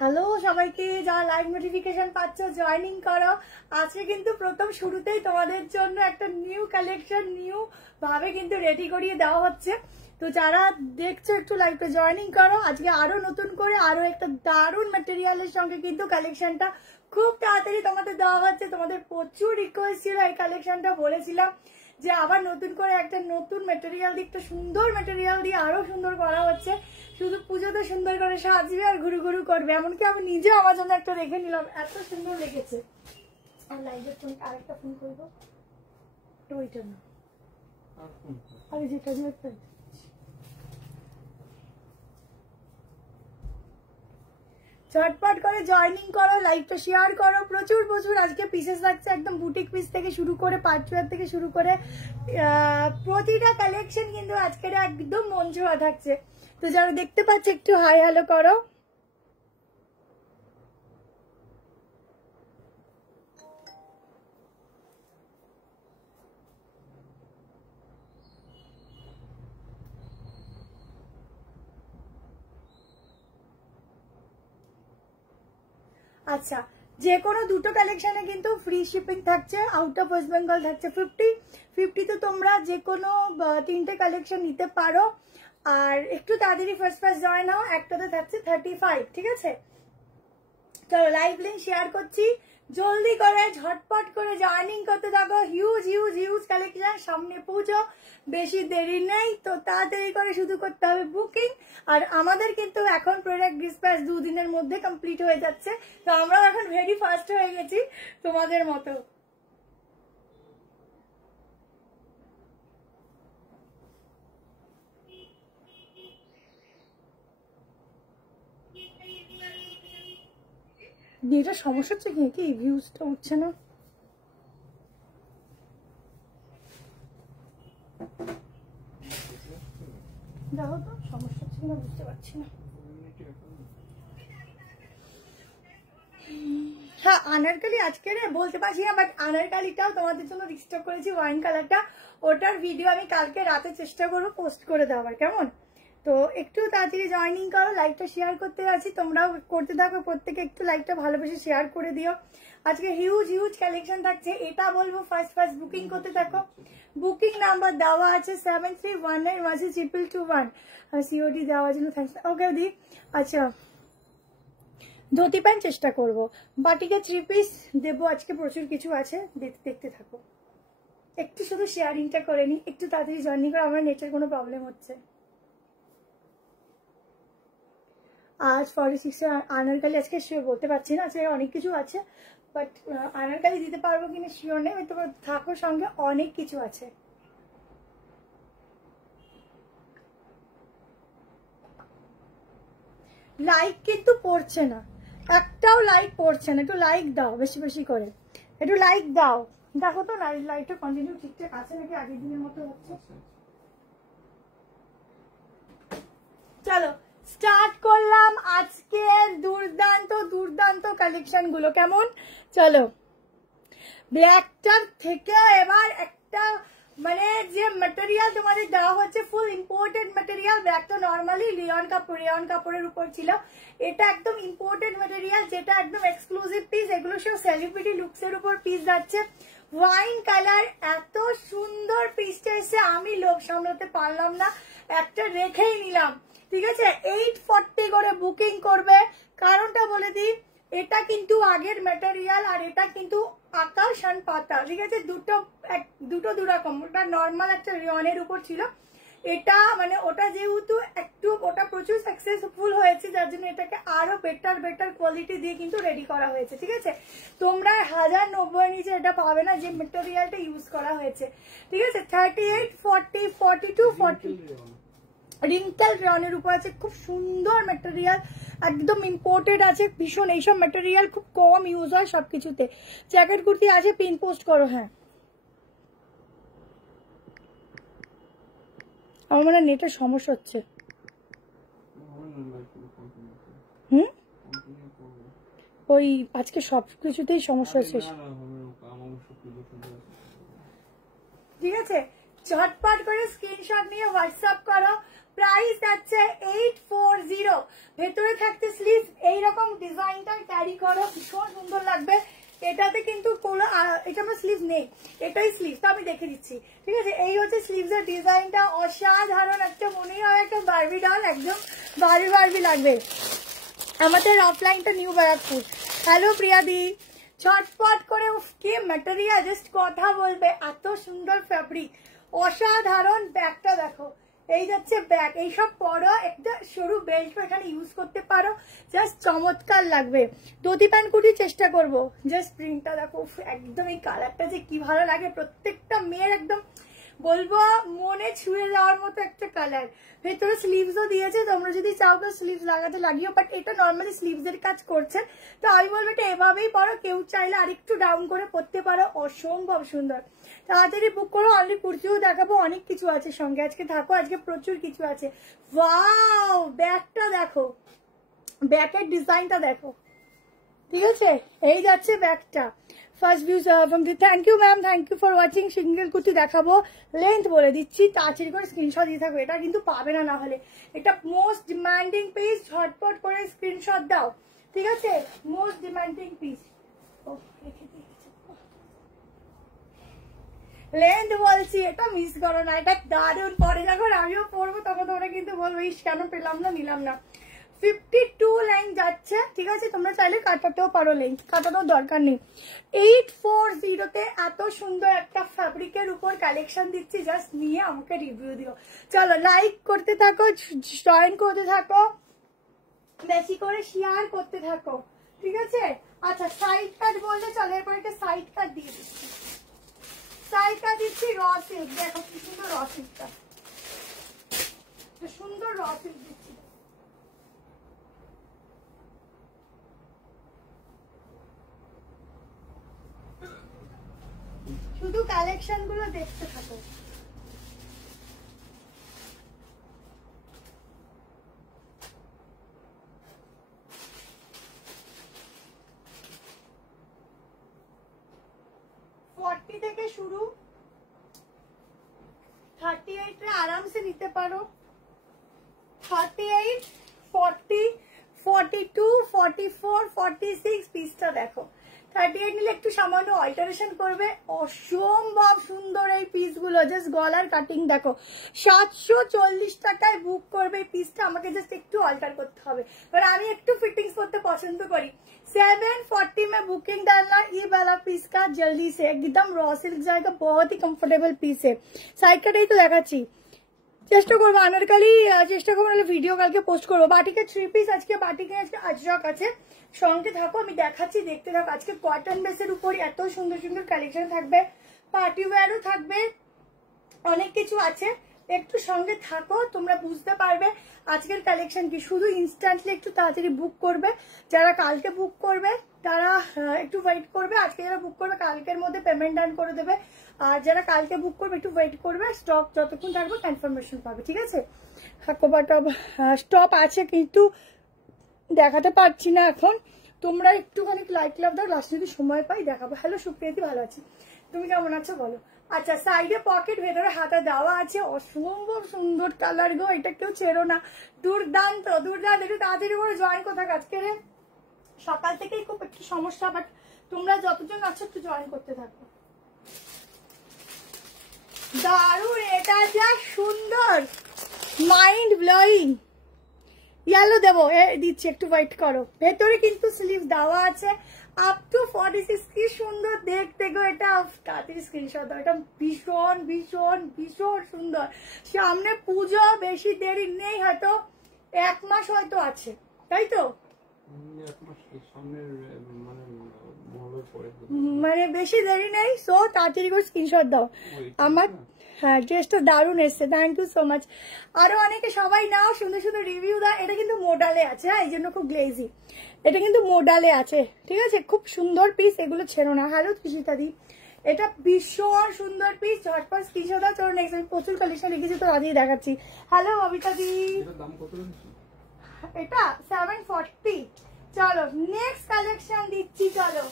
Hello সবাইকে, যারা live notification পাচ্ছ জয়েনিং করো। আজকে কিন্তু প্রথম শুরুতেই তোমাদের জন্য একটা নিউ কালেকশন নিউ ভাবে কিন্তু রেডি করিয়ে দেওয়া হচ্ছে। তো যারা দেখছো একটু লাইভে জয়েনিং করো। আজকে আরো নতুন করে আরো একটা দারুণ ম্যাটেরিয়ালের সঙ্গে কিন্তু কালেকশনটা খুব তাড়াতাড়ি তোমাদের দেওয়া হচ্ছে। তোমাদের প্রচুর রিকোয়েস্ট ছিল এই কালেকশনটা, বলেছিলাম যে আবার নতুন করে একটা নতুন ম্যাটেরিয়াল দিয়ে একটা সুন্দর ম্যাটেরিয়াল দিয়ে আরো সুন্দর করা হচ্ছে। শুধু পুজোতে সুন্দর করে সাজবে আর ঘুরু ঘুরু করবে। এমনকি আমি নিজে আমার জন্য একটা রেখে নিলাম, এত সুন্দর লেগেছে। আর লাইভের ফোন আরেকটা ফোন করবো, ওইটা না আরে যেটা দিয়ে একটা ঝটপট করে জয়েনিং করো, লাইভটা শেয়ার করো। প্রচুর প্রচুর আজকে পিসেস থাকছে, একদম বুটিক পিস থেকে শুরু করে পাঁচচুয়ার থেকে শুরু করে প্রতিটা কালেকশন কিন্তু আজকের একদম মন ছোঁয়া থাকছে। তো যারা দেখতে পাচ্ছ একটু হাই হ্যালো করো। আচ্ছা, যে কোনো দুটো কালেকশনে কিন্তু ফ্রি শিপিং থাকছে, আউট অফ ওয়েস্ট বেঙ্গল থাকছে 50 তো তোমরা যে কোনো তিনটে কালেকশন নিতে পারো। আর একটু তাড়াতাড়ি ফার্স্ট জয়েন হও, একটাতে থাকছে 35। ঠিক আছে, চলো লাইভ লিঙ্ক শেয়ার করছি, জলদি করে ঝটপট করে জয়েনিং করতে থাকো। হিউজ হিউজ হিউজ কালেকশন, সামনে পুজো, বেশি দেরি নেই। তো তাড়াতাড়ি করে শুধু করতে হবে বুকিং। আর আমাদের কিন্তু এখন প্রোডাক্ট ডিসপ্যাচ 2 দিনের মধ্যে কমপ্লিট হয়ে যাচ্ছে। তো আমরাও এখন ভেরি ফাস্ট হয়ে গেছি তোমাদের মতো। এটা সমস্যা হচ্ছে কি ভিউজটা উঠছে না? দেখো তো সমস্যা হচ্ছে কিনা, বুঝতে পারছি না। হ্যাঁ, আনারকালি আজকে বলতে পারছি না, বাট আনারকালিটাও তোমাদের জন্য রিস্টক করেছি, ওয়াইন কালারটা। ওটার ভিডিও আমি কালকে রাতে চেষ্টা করবো পোস্ট করে দেওয়ার, কেমন? তো একটু তাড়াতাড়ি জয়েনিং করো, লাইভটা শেয়ার করতে আছি, তোমরাও করতে থাকো। প্রত্যেকে একটু লাইভটা ভালোবেসে শেয়ার করে দিও। আজকে হিউজ হিউজ কালেকশন থাকছে, এটা বলবো ফার্স্ট বুকিং করতে থাকো। বুকিং নাম্বার দেওয়া আছে 73191221। আর সিওডি দেওয়ার জন্য থ্যাংকস। ওকে দি। আচ্ছা, ধুতি প্যান্ট চেষ্টা করবো, বাটিকে 3 পিস দেবো আজকে, প্রচুর কিছু আছে, দেখতে থাকো। একটু শুধু শেয়ারিংটা করে নি, একটু তাড়াতাড়ি জয়েনিং করে, আমার নেটের কোনো প্রবলেম হচ্ছে। আজ 46 আনারকালি আজকে শিওর বলতে পারছি না, আজকে অনেক কিছু আছে, বাট আনারকালি দিতে পারবো কিনা শিওর নেই। তোমার থাকো সঙ্গে, অনেক কিছু আছে। লাইক কিন্তু পড়ছে না, একটাও লাইক পড়ছে না। একটু লাইক দাও বেশি বেশি করে, একটু লাইক দাও। দেখো তো লাইকটা কন্টিনিউ ঠিকঠাক আছে নাকি আগের দিনের মতো হচ্ছে। চলো স্টার্ট করলাম আজকের দুর্দান্ত দুর্দান্ত কালেকশন গুলো, কেমন? চলো, ব্ল্যাকটার থেকে এবার একটা মানে যে ম্যাটেরিয়াল তোমাদের দেওয়া হচ্ছে ফুল ইম্পোর্টেড ম্যাটেরিয়াল। ব্ল্যাকটা নর্মালি রেয়ন কাপড়ের উপর ছিল, এটা একদম ইম্পোর্টেড ম্যাটেরিয়াল, যেটা একদম এক্সক্লুসিভ পিস। এগুলো সব সেলিব্রিটি লুকসের উপর পিস যাচ্ছে। ওয়াইন কালার, এত সুন্দর পিসটা এসে আমি লোভ সামলাতে পারলাম না, একটা রেখেই নিলাম। ঠিক আছে, 840 করে বুকিং করবে। কারণটা বলে দিই, এটা কিন্তু আগের ম্যাটেরিয়াল আর এটা কিন্তু আকাশ আর পাতা। ঠিক আছে, দুটো দুরকম। ওটা নর্মাল একটা রেয়নের উপর ছিল, এটা মানে ওটা যেহেতু একটু ওটা প্রচুর সাকসেসফুল হয়েছে, যার জন্য এটাকে আরো বেটার কোয়ালিটি দিয়ে কিন্তু রেডি করা হয়েছে। ঠিক আছে, তোমরা 1090 নিচে এটা পাবে না যে ম্যাটেরিয়ালটা ইউজ করা হয়েছে। ঠিক আছে, 38, 40, 42, 40 রিঙ্কেল রেয়নের উপর আছে। খুব সুন্দর ম্যাটেরিয়াল, একদম ইম্পোর্টেড আছে ভীষণ। এইসব ম্যাটেরিয়াল খুব কম ইউজ হয় সবকিছুতে। জ্যাকেট কুর্তি আছে, পিন পোস্ট করো। হ্যাঁ, আমার মনে হয় নেটের সমস্যা হচ্ছে। ওই আজকে সব কিছুতেই সমস্যা হচ্ছে। ঠিক আছে, ঝটপট করে স্ক্রিনশট নিয়ে হোয়াটসঅ্যাপ করো। প্রাইস আছে 840। ভেতরে থাকতে স্লিভ, এইরকম ডিজাইনটা ক্যারি করো, ভীষণ সুন্দর লাগবে। এটাতে কিন্তু কোনো এটা আমার স্লিভ নেই, এটাই স্লিভ, তো আমি দেখে দিচ্ছি, ঠিক আছে। এই হচ্ছে স্লিভসের ডিজাইনটা, অসাধারণ একটা, মনেই হয় একটা বারবি ডল, একদম বারবি বারবি লাগবে। আমাদের অফলাইনটা নিউ ব্যারাকপুর। হ্যালো প্রিয়াদি, ছটপট করে কে ম্যাটেরিয়াল, জাস্ট কথা বলবে, এত সুন্দর ফ্যাব্রিক, অসাধারণ। ব্যাগটা দেখো, এই যাচ্ছে ব্যাগ, এইসব পরো, একটা সরু বেল্ট এখানে ইউজ করতে পারো, জাস্ট চমৎকার লাগবে। ধুতি প্যান্ট কুটির চেষ্টা করবো, জাস্ট প্রিন্টটা দেখো, একদম এই কালারটা যে কি ভালো লাগে, প্রত্যেকটা মেয়ের একদম বলবো মনে ছুঁয়ে যাওয়ার মতো একটা কালার। ভেতরে স্লিভসও দিয়েছে, তোমরা যদি চাও তো স্লিভস লাগাতে লাগিও, বাট এটা নর্মালি স্লিভস এর কাজ করছে, তো আমি বলবো এটা এভাবেই পরো, কেউ চাইলে আরেকটু ডাউন করে পরতে পারো, অসম্ভব সুন্দর। তাড়াতাড়ি বুক করো, অনেক কুর্তিও দেখাবো, অনেক কিছু আছে সঙ্গে, আজকে থাকো, আজকে প্রচুর কিছু আছে। ওয়াও, ব্যাগটা দেখো, ব্যাগের ডিজাইনটা দেখো, ঠিক আছে, এই যাচ্ছে ব্যাগটা। First view from the, thank you ma'am, thank you for watching. Single kurti দেখাবো, লেন্থ বলে দিচ্ছি, তাড়াতাড়ি করে স্ক্রিনশট দিয়ে থাকো, এটা কিন্তু পাবে না, না হলে এটা মোস্ট ডিমান্ডিং পিস, ঝটপট করে স্ক্রিনশট দাও, ঠিক আছে, মোস্ট ডিমান্ডিং পিস। লেন্থ বলছি, এটা মিস করো না, এটা দারুণ, পরে যখন আমিও পরবো তখন তোমরা কিন্তু বলবো ইস কেন পেলাম না, নিলাম না। 52 লাইন যাচ্ছে, ঠিক আছে, তোমরা চাইলে কাটাতেও পারো, লেন্থ কাটানোর দরকার নেই। 840-তে এত সুন্দর একটা ফ্যাব্রিকের উপর কালেকশন দিচ্ছি, জাস্ট নিয়ে আমাকে রিভিউ দিও। চলো লাইক করতে থাকো, জয়েন করতে থাকো, বেশি করে শেয়ার করতে থাকো, ঠিক আছে। আচ্ছা সাইড কাট বললে চলো, এরপর একটা সাইড কাট দিয়ে দিচ্ছি, সাইড কাট দিচ্ছি র সিল্ক, দেখো কি সুন্দর র সিল্কটা, সুন্দর র সিল্ক দিচ্ছি। শুধু কালেকশন গুলো দেখতে থাকো। থেকে শুরু, 38 রে আরামসে নিতে পারো, 38, 40, 42, 44, 46 পিসটা দেখো। 38 নিলে একটু সামান্য অল্টারেশন করবে, অসম্ভব সুন্দর এই পিসগুলো, জাস্ট গলার কাটিং দেখো, 740 টাকায় বুক করবে এই পিসটা, আমাকে জাস্ট একটু অল্টার করতে হবে, এবার আমি একটু ফিটিংস করতে পছন্দ করি। 740 में बुकिंग डालना, ये वाला पीस का जल्दी से, एकदम रॉ सिल्क जाएगा, बहुत ही कंफर्टेबल पीस है। साइड কাটাই তো দেখাচ্ছি, চেষ্টা করবো আনারকালি, চেষ্টা করবো নাহলে ভিডিও কালকে পোস্ট করবো। বাটিকে 3 পিস আজকে, বাটিকে আজকে আজরাক আছে, সঙ্গে থাকো, আমি দেখাচ্ছি, দেখতে থাকো। আজকে কটন বেসের উপর এত সুন্দর সুন্দর কালেকশন থাকবে, পার্টি ওয়্যারও থাকবে, অনেক কিছু আছে, একটু সঙ্গে থাকো, তোমরা বুঝতে পারবে আজকের কালেকশন কি। শুধু ইনস্ট্যান্টলি একটু তাড়াতাড়ি বুক করবে, যারা কালকে বুক করবে তারা একটু ওয়েট করবে, আজকে যারা বুক করবে কালকের মধ্যে পেমেন্ট ডান করে দেবে, আর যারা কালকে বুক করবে একটু ওয়েট করবে, স্টক যতক্ষণ থাকবে কনফার্মেশন পাবে, ঠিক আছে। স্টপ আছে কিন্তু দেখাতে পারছি না এখন, তোমরা একটুখানি লাইক লাভ দাও, লাস্ট যদি সময় পাই দেখাবো। হ্যালো সুপ্রিয়াদি, ভালো আছি, তুমি কেমন আছো বলো। আচ্ছা সাইডে পকেট, ভেতরে হাতা দেওয়া আছে, অসম্ভব সুন্দর কালার গো, এটা কেউ ছেড়ো না, দুর্দান্ত দুর্দান্ত। একটু তাড়াতাড়ি করে জয়েন কোথায়, আজকে সকাল থেকেই খুব একটু সমস্যা, বাট তোমরা যতজন আছো একটু জয়েন করতে থাকো। দারুণ, এটা যা সুন্দর, মাইন্ড ব্লোয়িং। ইয়েলো দেবো, দিচ্ছি, একটু ওয়েট করো। ভেতরে কিন্তু স্লিভ দেওয়া আছে, আপ টু 46, কি সুন্দর দেখতে গো, এটা তাড়াতাড়ি স্ক্রিনশট দাও, এটা ভীষণ ভীষণ ভীষণ সুন্দর। সামনে পুজো, বেশি দেরি নেই, হয়তো 1 মাস হয়তো আছে, তাই তো, মানে বেশি দেরি নেই, সো তাড়াতাড়ি করে স্ক্রিনশট দাও। আমার হ্যাঁ ড্রেসটা দারুণ এসছে, থ্যাংক ইউ সো মাচ। আরো অনেকে সবাই নাও, সুন্দর সুন্দর রিভিউ দাও। এটা কিন্তু মোডালে আছে, হ্যাঁ এই জন্য খুব গ্লেজি, এটা কিন্তু মোডালে আছে, ঠিক আছে, খুব সুন্দর পিস, এগুলো ছেড়ো না। হ্যালো তৃষিতা দি, এটা ভীষণ সুন্দর পিস, ঝটপট স্ক্রিনশট দাও। চলো নেক্সট, আমি প্রচুর কালেকশন রেখেছি তো আজই দেখাচ্ছি। হ্যালো ববিতা দি, এটা 740। চলো নেক্সট কালেকশন দিচ্ছি, চলো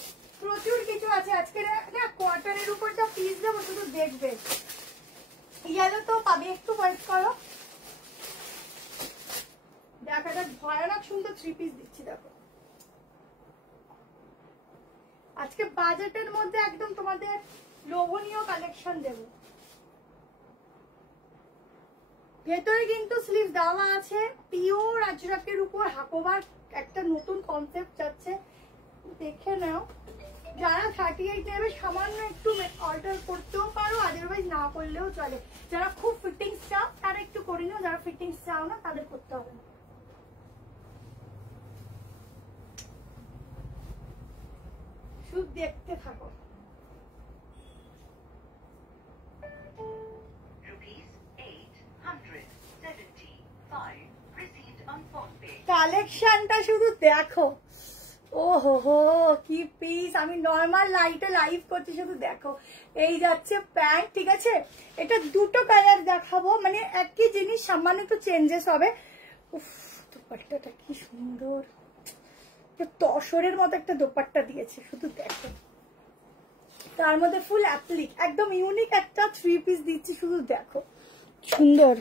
প্রচুর কিছু আছে আজকে না, কটনের উপর যা পিস দেবো শুধু দেখবে। ইয়েলো তো পাবে, একটু ওয়েট করো, দেখো এটা ভয়ানক সুন্দর 3 পিস দিচ্ছি। দেখো আজকে বাজেটের মধ্যে একদম তোমাদের লোভনীয় কালেকশন দেব। ভেতরে কিন্তু স্লিভ দেওয়া আছে, পিওর আজরাকের উপর হাকোবার একটা নতুন কনসেপ্ট যাচ্ছে, দেখে নাও। যারা 38 নেবে সামান্য একটু অল্টার করতেও পারো, আদারওয়াইজ না করলেও চলে। যারা খুব ফিটিংস চাও তারা একটু করে নিও, যারা ফিটিংস চাও না তাদের করতে হবে না। শুধু দেখতে থাকো। কালেকশনটা শুধু দেখো। ও হো হো কি পিস, আমি নর্মাল লাইটে লাইভ করছি, শুধু দেখো। এই যাচ্ছে প্যান্ট, ঠিক আছে? এটা দুটো কালার দেখাবো, মানে একই জিনিস সামান্য একটু চেঞ্জেস হবে। উফ দোপাট্টাটা কি সুন্দর, তসরের মতো একটা দোপাট্টা দিয়েছে, শুধু দেখো। তার মধ্যে ফুল অ্যাপ্লিক, একদম ইউনিক একটা 3 পিস দিচ্ছি, শুধু দেখো সুন্দর।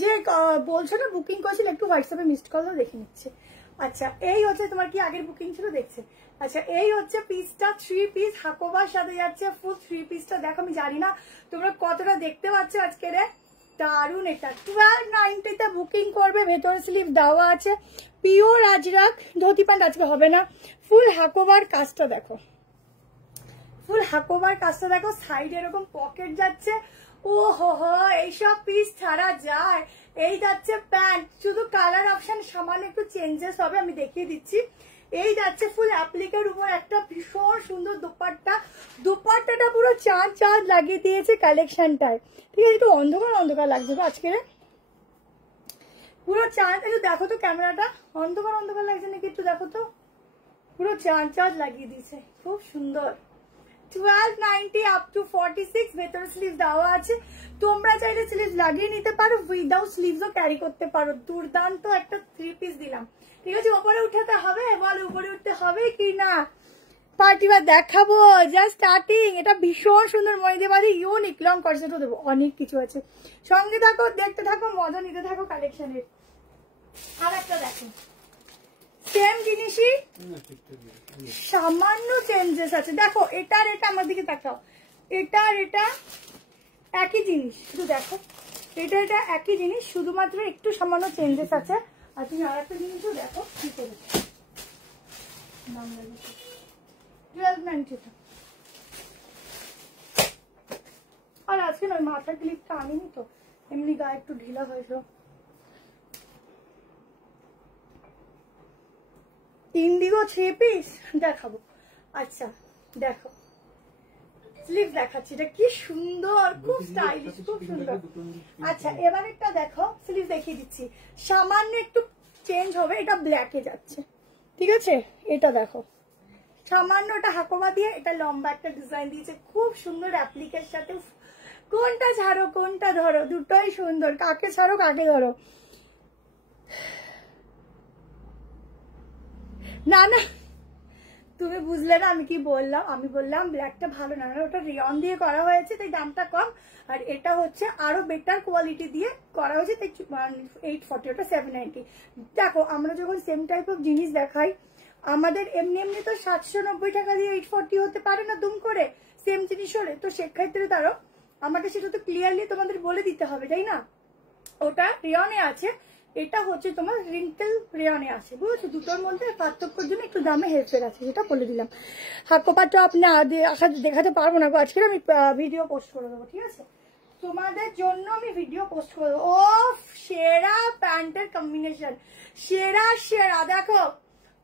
যে বলছো না বুকিং করেছিল, একটু হোয়াটসঅ্যাপে মিসড কল দেখে নিচ্ছে। আচ্ছা এই হচ্ছে তোমার কি আগের বুকিং ছিল দেখছে। আচ্ছা এই হচ্ছে পিসটা, 3 পিস হাকোবার সাথে যাচ্ছে ফুল 3 পিসটা। দেখো আমি জানি না তোমরা কতটা দেখতে পাচ্ছ আজকে রে, দারুন। এটা 1290 বুকিং করবে, ভেতরে স্লিভ দেওয়া আছে, পিওর আজরাক, ধুতি প্যান্ট আজকে হবে না। ফুল হাকোবার কাজটা দেখো, ফুল হাকোবার কাজটা দেখো, সাইড এরকম পকেট যাচ্ছে। ও হো হো এইসব পিস ছাড়া যায়। এই যাচ্ছে প্যান্ট, শুধু কালার অপশন সামান্য একটু চেঞ্জেস হবে, আমি দেখিয়ে দিচ্ছি। এই যাচ্ছে ফুল অ্যাপ্লিকের উপর একটা ভীষণ সুন্দর দোপাট্টা, দোপাট্টাটা পুরো চাঁদ চাঁদ লাগিয়ে দিয়েছে কালেকশনটায়, ঠিক আছে? একটু অন্ধকার অন্ধকার লাগছে তো আজকে, পুরো চাঁদ। একটু দেখো তো ক্যামেরাটা, অন্ধকার অন্ধকার লাগছে নাকি, একটু দেখো তো, পুরো চাঁদ চাঁদ লাগিয়ে দিয়েছে, খুব সুন্দর। 1290 আপ টু 46, ভেতরে স্লিভ দেওয়া আছে। তোমরা চাইলে স্লিভ লাগিয়ে নিতে পারো, উইদাউট স্লিভসও ক্যারি করতে পারো। দুর্দান্ত একটা 3 পিস দিলাম, ঠিক আছে? উপরে উঠাতে হবে, বল উপরে উঠতে হবে কি না? পার্টিবার দেখাবো, জাস্ট স্টার্টিং। এটা ভীষণ সুন্দর মহিদেবাদী ইউনিক লং কনসেপ্টও দেবো, অনেক কিছু আছে। সঙ্গে থাকো, দেখতে থাকো, মজা নিতে থাকো কালেকশনের। আর একটা দেখো, সেম জিনিসই সামান্য চেঞ্জেস আছে। দেখো এটার এটা আমার দিকে তাকাও, এটার এটা একই জিনিস, শুধু দেখো এটা এটা একই জিনিস, শুধুমাত্র একটু সামান্য চেঞ্জেস আছে। আর তুমি আর একটা জিনিসও দেখো কি করেছে, 1290। আর আজকে না মাথার ক্লিপটা আনিনি তো, এমনি গায়ে একটু ঢিলা হয়েছে। 3 দিগো 3 পিস দেখাবো। আচ্ছা দেখো স্লিভ দেখাচ্ছি, এটা কি সুন্দর, খুব স্টাইলিশ, খুব সুন্দর। আচ্ছা এবার একটা দেখো, স্লিভ দেখিয়ে দিচ্ছি, সামান্য একটু চেঞ্জ হবে। এটা ব্ল্যাকে যাচ্ছে, ঠিক আছে? এটা দেখো সামান্য, এটা হাকোবা দিয়ে, এটা লম্বা একটা ডিজাইন দিয়েছে, খুব সুন্দর অ্যাপ্লিকের সাথে। কোনটা ছাড়ো কোনটা ধরো, দুটোই সুন্দর, কাকে ছাড়ো কাকে ধরো। না না তুমি বুঝলে না আমি কি বললাম, আমি বললাম ব্ল্যাকটা ভালো না, ওটা রিয়ন দিয়ে করা হয়েছে তাই দামটা কম, আর এটা হচ্ছে আরো বেটার কোয়ালিটি দিয়ে করা হয়েছে তাই 840, ওটা 790। দেখো আমরা যখন সেম টাইপ অফ জিনিস দেখাই, আমাদের এমনি এমনি তো 790 টাকা দিয়ে 840 হতে পারে না দুম করে, সেম জিনিস হলে। তো সেক্ষেত্রে তারও আমাকে সেটা তো ক্লিয়ারলি তোমাদের বলে দিতে হবে, তাই না? ওটা রিয়নে আছে, এটা হচ্ছে তোমার রিঙ্কেল রেয়নে আছে, বুঝেছো? দুটোর মধ্যে পার্থক্যের জন্য একটু দামে হেরফের আছে, যেটা বলে দিলাম। হাকোপাটা আপনি দেখাতে পারবো না আজকে, আমি ভিডিও পোস্ট করে দেবো, ঠিক আছে? তোমাদের জন্য আমি ভিডিও পোস্ট করে দেবো। ও সেরা প্যান্টের কম্বিনেশন, সেরা সেরা। দেখো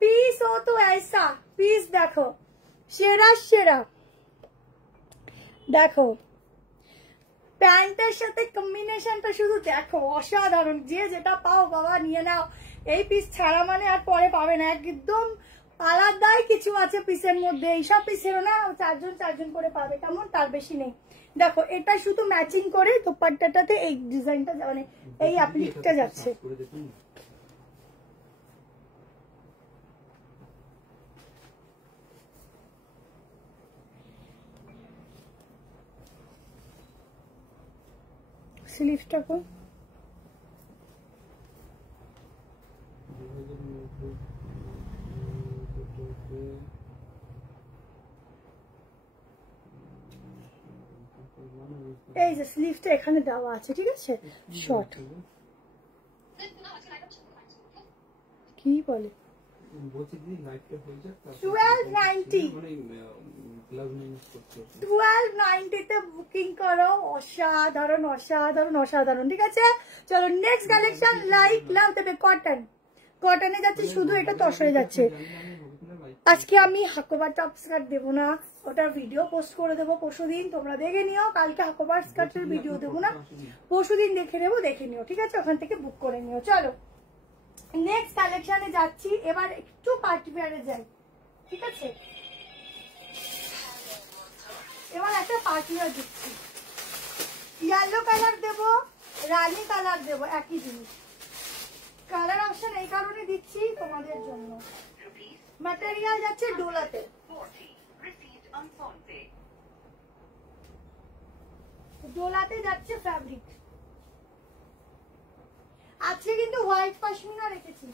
পিস ও তো ऐसा পিস, দেখো সেরা সেরা। দেখো প্যান্টের সাথে কম্বিনেশনটা শুধু দেখো, অসাধারণ। যে যেটা পাও বাবা নিয়ে নাও, এই পিস ছাড়া মানে আর পরে পাবে না, একদম আলাদাই কিছু আছে পিসের মধ্যে। এইসব পিসেরও না 4 জন করে পাবে, কেমন, তার বেশি নেই। দেখো এটা শুধু ম্যাচিং করে দোপাট্টাটাতে এই ডিজাইনটা, মানে এই অ্যাপ্লিকটা যাচ্ছে। স্লিভসটা কোন? এই যে স্লিভটা এখানে দেওয়া আছে, ঠিক আছে, শর্ট। কি বলে 1290 বুকিং করো। অসাধারণ অসাধারণ অসাধারণ, ঠিক আছে। চলো নেক্সট কালেকশন, লাইক লাভ দেবে কটন। কটনে যাচ্ছে শুধু, এটা তসরে যাচ্ছে। আজকে আমি হাকোবার টপ স্কার্ট দেবো না, ওটার ভিডিও পোস্ট করে দেবো পরশুদিন, তোমরা দেখে নিও। কালকে হাকোবার স্কার্টের ভিডিও দেবো না, পরশুদিন দেখে নেবো, দেখে নিও, ঠিক আছে, ওখান থেকে বুক করে নিও। চলো নেক্সট কালেকশনে যাচ্ছি, এবার একটু পার্টি ওয়্যারে যাই, ঠিক আছে। এবার একটা পার্টি ওয়্যার দিচ্ছি, ইয়েলো কালার দেবো, রানী কালার দেবো, একই জিনিস। কালার অপশন এই কারণে দিচ্ছি তোমাদের জন্য। ম্যাটেরিয়াল যাচ্ছে ডোলাতে, ডোলাতে যাচ্ছে ফ্যাব্রিক। আজকে কিন্তু হোয়াইট পশমিনা রেখেছি,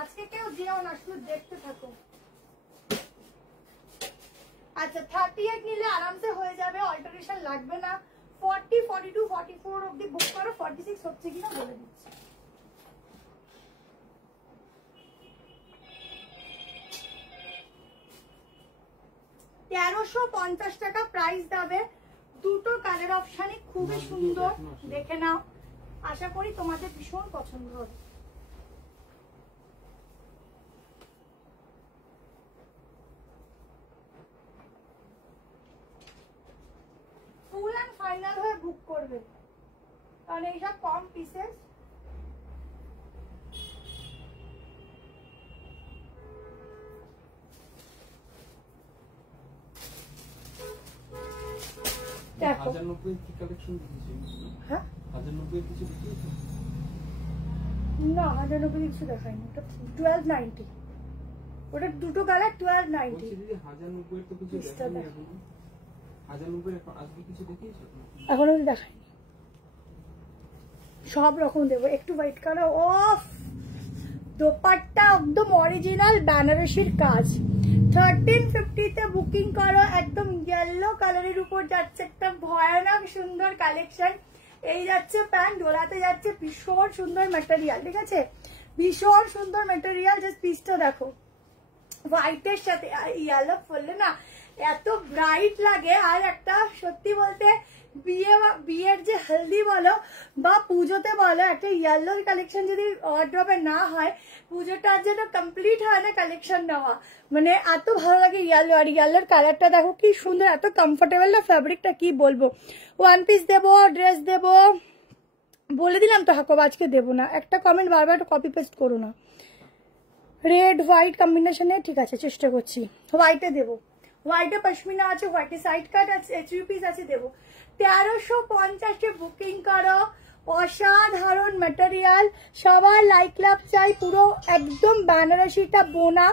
আজকে কেউ যেও না, শুধু দেখতে থাকো। আচ্ছা 38 নিলে আরামসে হয়ে যাবে, অল্টারেশন লাগবে না। 40, 42, 44 অব্দি বুক করো, 46 হচ্ছে কিনা বলে দিচ্ছি। টাকা প্রাইস দেবে। দুটো কালার অপশনই খুবই সুন্দর, দেখে নাও, আশা করি তোমাদের ভীষণ পছন্দ হবে। ফুল এন্ড ফাইনাল হয়ে বুক করবে, কারণ এইসব কম পিসেস। দেখো 1090 কি কালেকশন দিয়েছে? হ্যাঁ 1090 কিছু দিয়েছে না, 1090 কিছু দেখায়নি, ওটা 1290, ওটা দুটো কালার 1290। দিদি 1090 এর তো কিছু দেখায়নি এখন, 1090 এর আজকে কিছু দেখিয়েছে এখনো দেখায়নি। সব রকম দেবো, একটু ওয়েট করো। অফ দোপাট্টা একদম অরিজিনাল বেনারসির কাজ। 1350 তে বুকিং করো, একদম ইয়েলো কালারের উপর যাচ্ছে একটা ভয়ানক সুন্দর কালেকশন। এই যাচ্ছে প্যান্ট, ডোলাতে যাচ্ছে, ভীষণ সুন্দর ম্যাটেরিয়াল, ঠিক আছে, ভীষণ সুন্দর ম্যাটেরিয়াল। জাস্ট পিসটা দেখো, হোয়াইটের সাথে ইয়েলো পরলে না এত ব্রাইট লাগে। আর একটা সত্যি বলতে বিয়ের যে হলদি বলো বা পুজোতে বলো, একটা ইয়েলোর কালেকশন যদি ওয়ার্ড্রবে না হয়, পুজোটা যেন কমপ্লিট হয় না কালেকশন নেওয়া, মানে এত ভালো লাগে ইয়েলো। আর ইয়েলোর কালারটা দেখো কি সুন্দর, এত কমফোর্টেবল না ফ্যাব্রিকটা, কি বলবো। ওয়ান পিস দেবো, ড্রেস দেবো, বলে দিলাম তো হাকো আজকে দেবো না। একটা কমেন্ট বারবার একটু কপি পেস্ট করো না। রেড হোয়াইট কম্বিনেশনে, ঠিক আছে, চেষ্টা করছি। হোয়াইটে দেবো, হোয়াইটে পশমিনা আছে, হোয়াইটে সাইড কাট আছে, 3 পিস আছে, দেবো। 1350 বুকিং করো, অসাধারণ ম্যাটেরিয়াল। সবার লাইক লাভ চাই, পুরো একদম বেনারসিটা বোনা,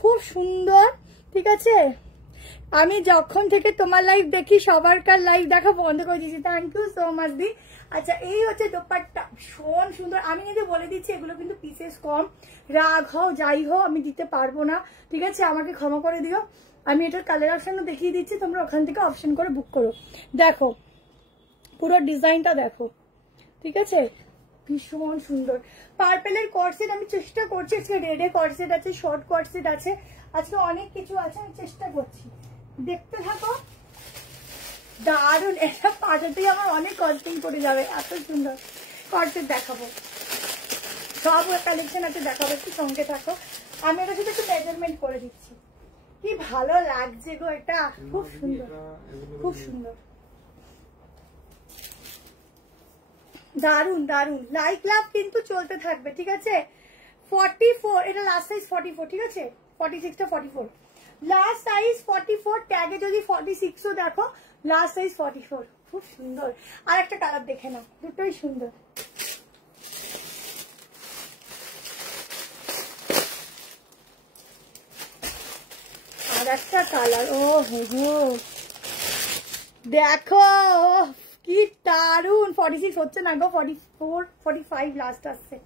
খুব সুন্দর, ঠিক আছে। আমি যখন থেকে তোমার লাইভ দেখি, সবারকার লাইভ দেখা বন্ধ করে দিয়েছি, থ্যাংক ইউ সো মাচ দি। আচ্ছা এই হচ্ছে দোপাট্টা, ভীষণ সুন্দর। আমি কিন্তু বলে দিচ্ছি এগুলো কিন্তু পিসেস কম, রাগ হও যাই হোক আমি দিতে পারবো না, ঠিক আছে, আমাকে ক্ষমা করে দিও। আমি এটার কালার অপশনও দেখিয়ে দিচ্ছি, তোমরা ওখান থেকে অপশন করে বুক করো। দেখো পুরো ডিজাইনটা দেখো, ঠিক আছে, ভীষণ সুন্দর। পার্পেলের কর্সেট আমি চেষ্টা করছি, আজকে রেডে কর্সেট আছে, শর্ট কর্সেট আছে, আজকে অনেক কিছু আছে, আমি চেষ্টা করছি, দেখতে থাকো। দারুণ, এটা পাঠাতেই আমার অনেক কস্টিং পড়ে যাবে, এত সুন্দর কর্সেট দেখাবো, সব কালেকশন আছে দেখাবো, একটু সঙ্গে থাকো। আমি এটা শুধু একটু মেজারমেন্ট করে দিচ্ছি। কি ভালো লাগছে গো, এটা খুব সুন্দর, খুব সুন্দর, দারুন দারুন। লাইক লাভ কিন্তু চলতে থাকবে, ঠিক আছে। 44, এটা লাস্ট সাইজ 44, ঠিক আছে, 46 টা 44, লাস্ট সাইজ 44, ট্যাগে যদি 46ও দেখো, লাস্ট সাইজ 44, খুব সুন্দর। আর একটা কালার দেখে নাও, দুটোই সুন্দর। আর একটা কালার, ও হো দেখো কি দারুন। 46 হচ্ছে না গো, 44 45 লাস্ট আসছে।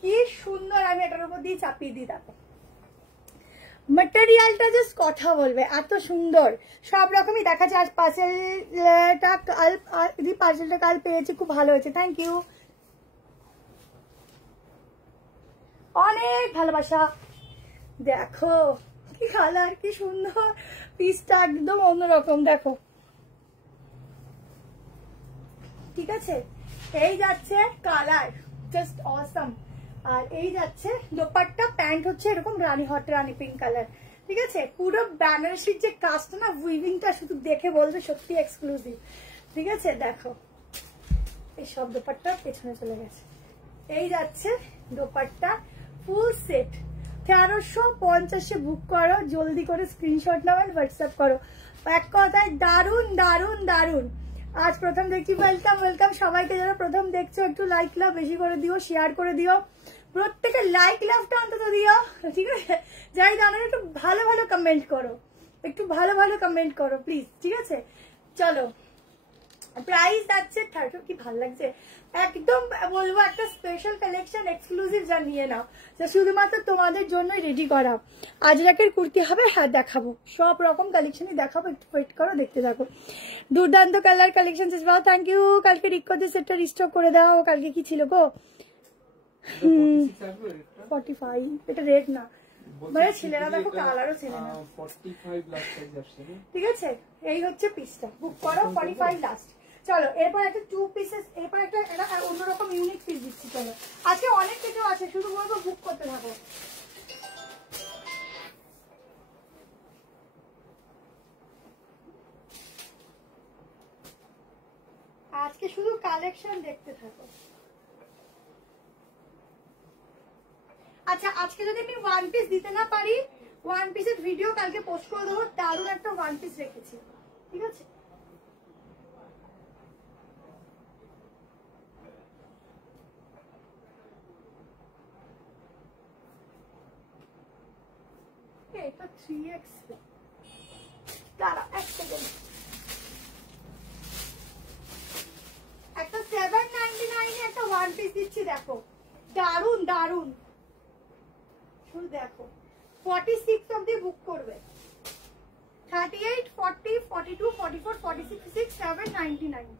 কি সুন্দর। আমি এটার উপর দিয়ে চাপিয়ে দিই। দেখো ম্যাটেরিয়ালটা জাস্ট কথা বলবে, এত সুন্দর। সব রকমই দেখাচ্ছে। আজ পার্সেলটা কাল পেয়েছি, খুব ভালো হয়েছে, থ্যাংক ইউ, অনেক ভালোবাসা। দেখো কি কালার, কি সুন্দর পিসটা, একদম অন্যরকম। দেখো ঠিক আছে, এই যাচ্ছে কালার জাস্ট অসাম। আর এই যাচ্ছে দোপাট্টা, প্যান্ট হচ্ছে এরকম রানী হট রানী পিঙ্ক কালার। ঠিক আছে, পুরো বেনারসির যে কাজটা না, উইভিংটা শুধু দেখে বলবে সত্যি এক্সক্লুসিভ। ঠিক আছে, দেখো এই সব দোপাট্টা পেছনে চলে গেছে। এই যাচ্ছে দোপাট্টা ফুল সেট, 1350 বুক করো, জলদি করে স্ক্রিনশট নাও আর হোয়াটসঅ্যাপ করো। এক কথায় দারুন দারুন দারুন। আজ প্রথম দেখছি, ওয়েলকাম ওয়েলকাম সবাইকে। যারা প্রথম দেখছো একটু লাইক লাভ বেশি করে দিও, শেয়ার করে দিও, প্রত্যেকে লাইক লাভটা অন্তত দিও। ঠিক আছে, যাই জানো একটু ভালো ভালো কমেন্ট করো, একটু ভালো ভালো কমেন্ট করো প্লিজ। ঠিক আছে, চলো প্রাইস যাচ্ছে 30। কি ভালো লাগছে, একদম বলবো একটা স্পেশাল কালেকশন এক্সক্লুসিভ যা নিয়ে নাও, যা শুধুমাত্র তোমাদের জন্যই রেডি করা। আজরাকের কুর্তি হবে, হ্যাঁ দেখাবো, সব রকম কালেকশনই দেখাবো, একটু ওয়েট করো, দেখতে থাকো। দুর্দান্ত কালার কালেকশন, থ্যাংক ইউ। কালকে রিকোয়ার্ডের সেটটা রিস্টক করে দাও। কালকে কি ছিল গো? 45, এটা রেড না মানে ছেলেরা দেখো কালারও ছিল না। 45 লাস্ট সাইজ আসছে। ঠিক আছে, এই হচ্ছে পিসটা, বুক করো 45 লাস্ট। চলো এরপর একটা 2 পিসেস, এরপর একটা অন্যরকম ইউনিক পিস দিচ্ছি। চলো আজকে অনেক কিছু আছে, শুধু বলবো বুক করতে থাকো। আজকে শুধু কালেকশন দেখতে থাকো। আচ্ছা আজকে যদি আমি ওয়ান পিস দিতে না পারি, ওয়ান পিসের ভিডিও কালকে পোস্ট করে দেবো। দারুণ একটা ওয়ান পিস রেখেছি, ঠিক আছে। এটা 3x, দাঁড়া এক সেকেন্ড। একটা 799 এ একটা ওয়ান পিস দিচ্ছি, দেখো দারুন দারুন। শুধু দেখো 46 অবধি বুক করবে, 38, 40, 42, 44, 46, 799।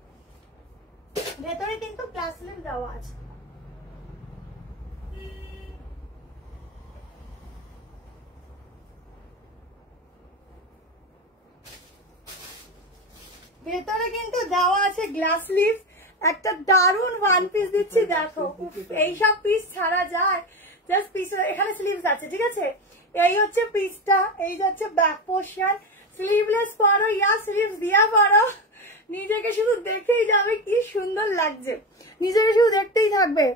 ভেতরে কিন্তু গ্লাস স্লিভ দেওয়া আছে। ভেতরে কিন্তু দেওয়া আছে গ্লাস স্লিভ। একটা দারুন ওয়ান পিস দিচ্ছি, দেখো এইসব পিস ছাড়া যায়, জাস্ট পিস এখানে স্লিভস আছে। ঠিক আছে, এই হচ্ছে পিসটা, এই হচ্ছে ব্যাক পোর্শন। স্লিভলেস পরো ইয়া স্লিভস দিয়া পরো, নিজেকে শুধু দেখেই যাবে কি সুন্দর লাগছে, নিজেকে শুধু দেখতেই থাকবে।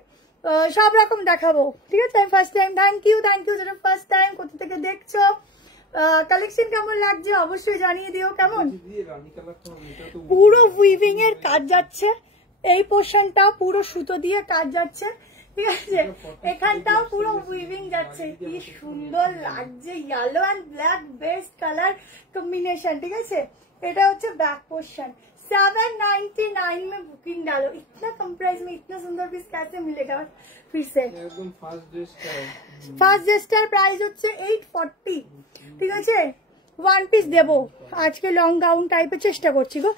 সব রকম দেখাবো। ঠিক আছে, ফার্স্ট টাইম থ্যাংক ইউ যারা ফার্স্ট টাইম কোথা থেকে দেখছো। কালেকশন কেমন লাগছে অবশ্যই জানিয়ে দিও। কেমন পুরো উইভিং এর কাজ যাচ্ছে, এই পোর্শনটাও পুরো সুতো দিয়ে কাজ যাচ্ছে। ঠিক আছে, এখানটাও পুরো উইভিং যাচ্ছে, কি সুন্দর লাগছে, yellow and black best colour combination. ठीक है, এটা হচ্ছে बैक पोर्शन। 799 में बुकिंग डालो। इतना कम प्राइस में इतना सुंदर पीस कैसे मिलेगा फिर से? एकदम फास्ट जेस्टार प्राइस হচ্ছে 840। ঠিক আছে, ওয়ান পিস দেবো আজকে লং গাউন টাইপের চেষ্টা করছি গো।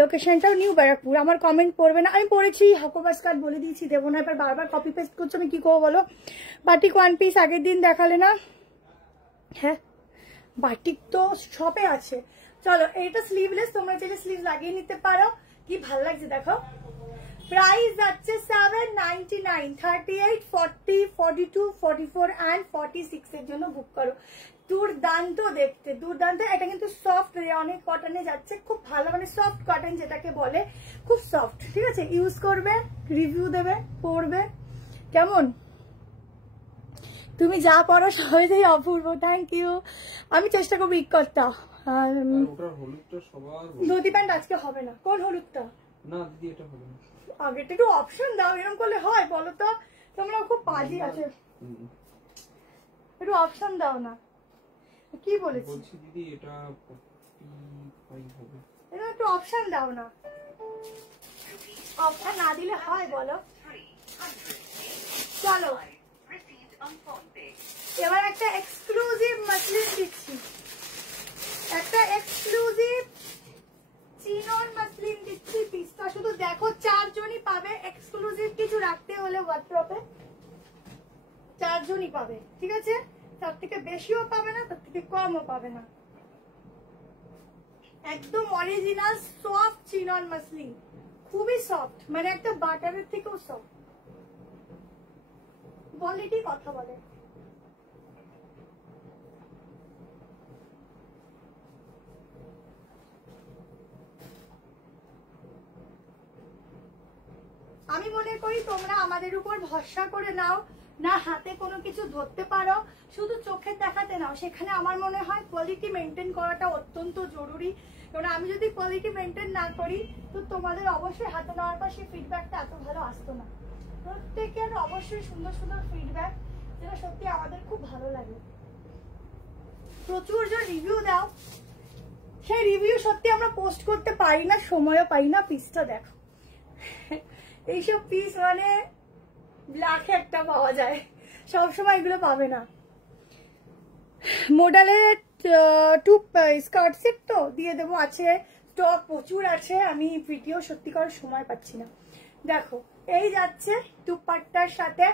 লোকেশনটাও নিউ ব্যারাকপুর। আমার কমেন্ট পড়বে না, আমি পড়েছি হাকোবাস কার্ড বলে দিয়েছি, দেবো না। এবার বারবার কপি পেস্ট করছো, আমি কি করবো বলো। বাটিক ওয়ান পিস আগের দিন দেখালে না? হ্যাঁ বাটিক তো শপে আছে। চলো এটা স্লিভলেস, তোমরা চাইলে স্লিভ লাগিয়ে নিতে পারো। কি ভালো লাগছে দেখো। প্রাইস যাচ্ছে 799, 38, 40, 42, 44 এন্ড 46 এর জন্য বুক করো। দুর্দান্ত দেখতে, দুর্দান্ত। এটা কিন্তু সফট অনেক কটনে যাচ্ছে, খুব ভালো, মানে সফট কটন যেটাকে বলে, খুব সফট। ঠিক আছে, ইউজ করবে, রিভিউ দেবে, পড়বে কেমন। তুমি যা পড়ো সবাই অপূর্ব, থ্যাংক ইউ। আমি চেষ্টা করবো ইক করতে। ধুতি প্যান্ট আজকে হবে না। কোন হলুদটা? না দিদি এটা হবে না। আগেটা একটু অপশন দাও, এরকম করলে হয় বলো তো? তোমরা খুব পাজি আছে, একটু অপশন দাও না। কি বলেছি? বলছি দিদি এটা 45 হবে। এটা একটু অপশন দাও না। অফটা না দিলে হয় বলো? চলো এবার একটা এক্সক্লুসিভ মাসলিন দিচ্ছি, একটা এক্সক্লুসিভ চিনন মাসলিন দিচ্ছি। পিসটা শুধু দেখো, 4 জনই পাবে। এক্সক্লুসিভ কিছু রাখতে হলে ওয়ার্ড্রপে 4 জনই পাবে, ঠিক আছে? তার থেকে বেশিও পাবে না, তার থেকে কমও পাবে না। একদম অরিজিনাল সফট চিনন মাসলিন, খুবই সফট, মানে একটা বাটারের থেকেও সফট। কোয়ালিটি কথা বলে। আমি মনে করি তোমরা আমাদের উপর ভরসা করে নাও, না হাতে কোনো কিছু ধরতে পারো, শুধু চোখে দেখাতে নাও। সেখানে আমার মনে হয় কোয়ালিটি মেনটেন করাটা অত্যন্ত জরুরি। কারণ আমি যদি কোয়ালিটি মেনটেন না করি তো তোমাদের অবশ্যই হাতে নেওয়ার পর সেই ফিডব্যাকটা এত ভালো আসতো না। প্রত্যেকের অবশ্যই সুন্দর সুন্দর ফিডব্যাক, যেটা সত্যি আমাদের খুব ভালো লাগে। প্রচুর যে রিভিউ দাও, সেই রিভিউ সত্যি আমরা পোস্ট করতে পারি না, সময়ও পাই না। পিসটা দেখো, এইসব পিস মানে লাখে একটা পাওয়া যায়, সবসময় এগুলো পাবে না। মডেলের 2 স্কার্ট সেট তো দিয়ে দেবো, আছে স্টক প্রচুর আছে। আমি ভিডিও সত্যি করার সময় পাচ্ছি না। দেখো এই যাচ্ছে দুপাট্টার সাথে